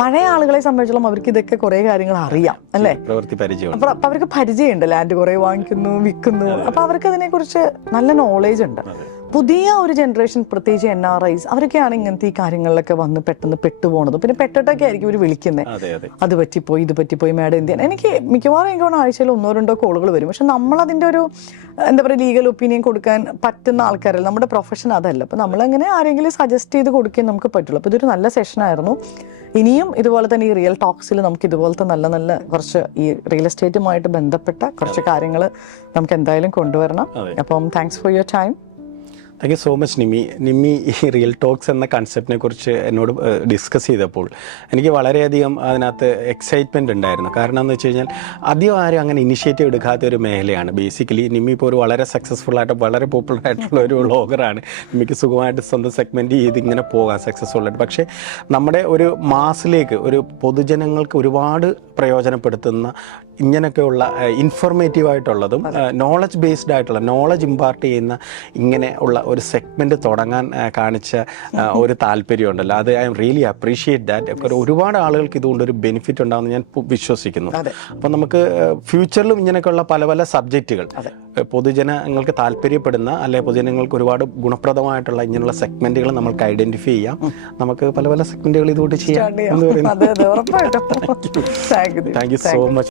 പഴയ ആളുകളെ സംബന്ധിച്ചോളം അവർക്ക് ഇതൊക്കെ കുറെ കാര്യങ്ങൾ അറിയാം, അല്ലേ? അപ്പൊ അവർക്ക് പരിചയമുണ്ട്, ലാൻഡ് കുറെ വാങ്ങിക്കുന്നു, വിൽക്കുന്നു. അപ്പൊ അവർക്ക് അതിനെക്കുറിച്ച് നല്ല നോളേജ് ഉണ്ട്. പുതിയ ഒരു ജനറേഷൻ, പ്രത്യേകിച്ച് NRIs, അവരൊക്കെയാണ് ഇങ്ങനത്തെ ഈ കാര്യങ്ങളിലൊക്കെ വന്ന് പെട്ടെന്ന് പെട്ടുപോണത്. പിന്നെ പെട്ടിട്ടൊക്കെ ആയിരിക്കും ഇവർ വിളിക്കുന്നത്, അത് പറ്റിപ്പോയി, ഇത് പറ്റിപ്പോയി, മാഡം എന്ത് ചെയ്യാൻ. എനിക്ക് മിക്കവാറും എനിക്ക് ആഴ്ചയിൽ 1-2 കോളുകൾ വരും. പക്ഷെ നമ്മളതിൻ്റെ ഒരു എന്താ പറയുക, ലീഗൽ ഒപ്പീനിയൻ കൊടുക്കാൻ പറ്റുന്ന ആൾക്കാരല്ല. നമ്മുടെ പ്രൊഫഷൻ അതല്ല. അപ്പം നമ്മളങ്ങനെ ആരെങ്കിലും സജസ്റ്റ് ചെയ്ത് കൊടുക്കാൻ നമുക്ക് പറ്റുള്ളൂ. അപ്പോൾ ഇതൊരു നല്ല സെഷനായിരുന്നു. ഇനിയും ഇതുപോലെ തന്നെ ഈ റിയൽ ടോക്സിൽ നമുക്ക് ഇതുപോലത്തെ നല്ല നല്ല കുറച്ച് ഈ റിയൽ എസ്റ്റേറ്റുമായിട്ട് ബന്ധപ്പെട്ട കുറച്ച് കാര്യങ്ങൾ നമുക്ക് എന്തായാലും കൊണ്ടുവരണം. അപ്പം thanks for your time. Thank you so much Nimmi ഈ റിയൽ ടോക്സ് എന്ന കൺസെപ്റ്റിനെ കുറിച്ച് എന്നോട് ഡിസ്കസ് ചെയ്തപ്പോൾ എനിക്ക് വളരെയധികം അതിനകത്ത് എക്സൈറ്റ്മെൻറ്റ് ഉണ്ടായിരുന്നു. കാരണം എന്ന് വെച്ച് കഴിഞ്ഞാൽ അധികം ആരും അങ്ങനെ ഇനിഷ്യേറ്റീവ് എടുക്കാത്ത ഒരു മേഖലയാണ്. ബേസിക്കലി നിമ്മി ഇപ്പോൾ ഒരു വളരെ സക്സസ്ഫുൾ ആയിട്ട് വളരെ പോപ്പുലർ ആയിട്ടുള്ള ഒരു വ്ളോഗറാണ്. നിമ്മിക്ക് സുഖമായിട്ട് സ്വന്തം സെഗ്മെൻറ്റ് ചെയ്ത് ഇങ്ങനെ പോകാം സക്സസ്ഫുൾ ആയിട്ട്. പക്ഷേ നമ്മുടെ ഒരു മാസിലേക്ക്, ഒരു പൊതുജനങ്ങൾക്ക് ഒരുപാട് പ്രയോജനപ്പെടുത്തുന്ന ഇങ്ങനെയൊക്കെയുള്ള ഇൻഫോർമേറ്റീവ് ആയിട്ടുള്ളതും നോളജ് ബേസ്ഡ് ആയിട്ടുള്ള നോളജ് ഇമ്പാർട്ട് ചെയ്യുന്ന ഇങ്ങനെ ഉള്ള ഒരു സെഗ്മെൻറ്റ് തുടങ്ങാൻ കാണിച്ച ഒരു താല്പര്യമുണ്ടല്ലോ, അത് I am really appreciate that. ഒരുപാട് ആളുകൾക്ക് ഇതുകൊണ്ട് ഒരു ബെനിഫിറ്റ് ഉണ്ടാകുമെന്ന് ഞാൻ വിശ്വസിക്കുന്നു. അപ്പം നമുക്ക് ഫ്യൂച്ചറിലും ഇങ്ങനെയൊക്കെയുള്ള പല പല സബ്ജക്റ്റുകൾ പൊതുജനങ്ങൾക്ക് താല്പര്യപ്പെടുന്ന അല്ലെങ്കിൽ പൊതുജനങ്ങൾക്ക് ഒരുപാട് ഗുണപ്രദമായിട്ടുള്ള ഇങ്ങനെയുള്ള സെഗ്മെൻറ്റുകൾ നമ്മൾക്ക് ഐഡൻറ്റിഫൈ ചെയ്യാം. നമുക്ക് പല പല സെഗ്മെൻറ്റുകൾ ഇതുകൊണ്ട് ചെയ്യാം എന്ന് പറയുന്നത്. Thank you so much.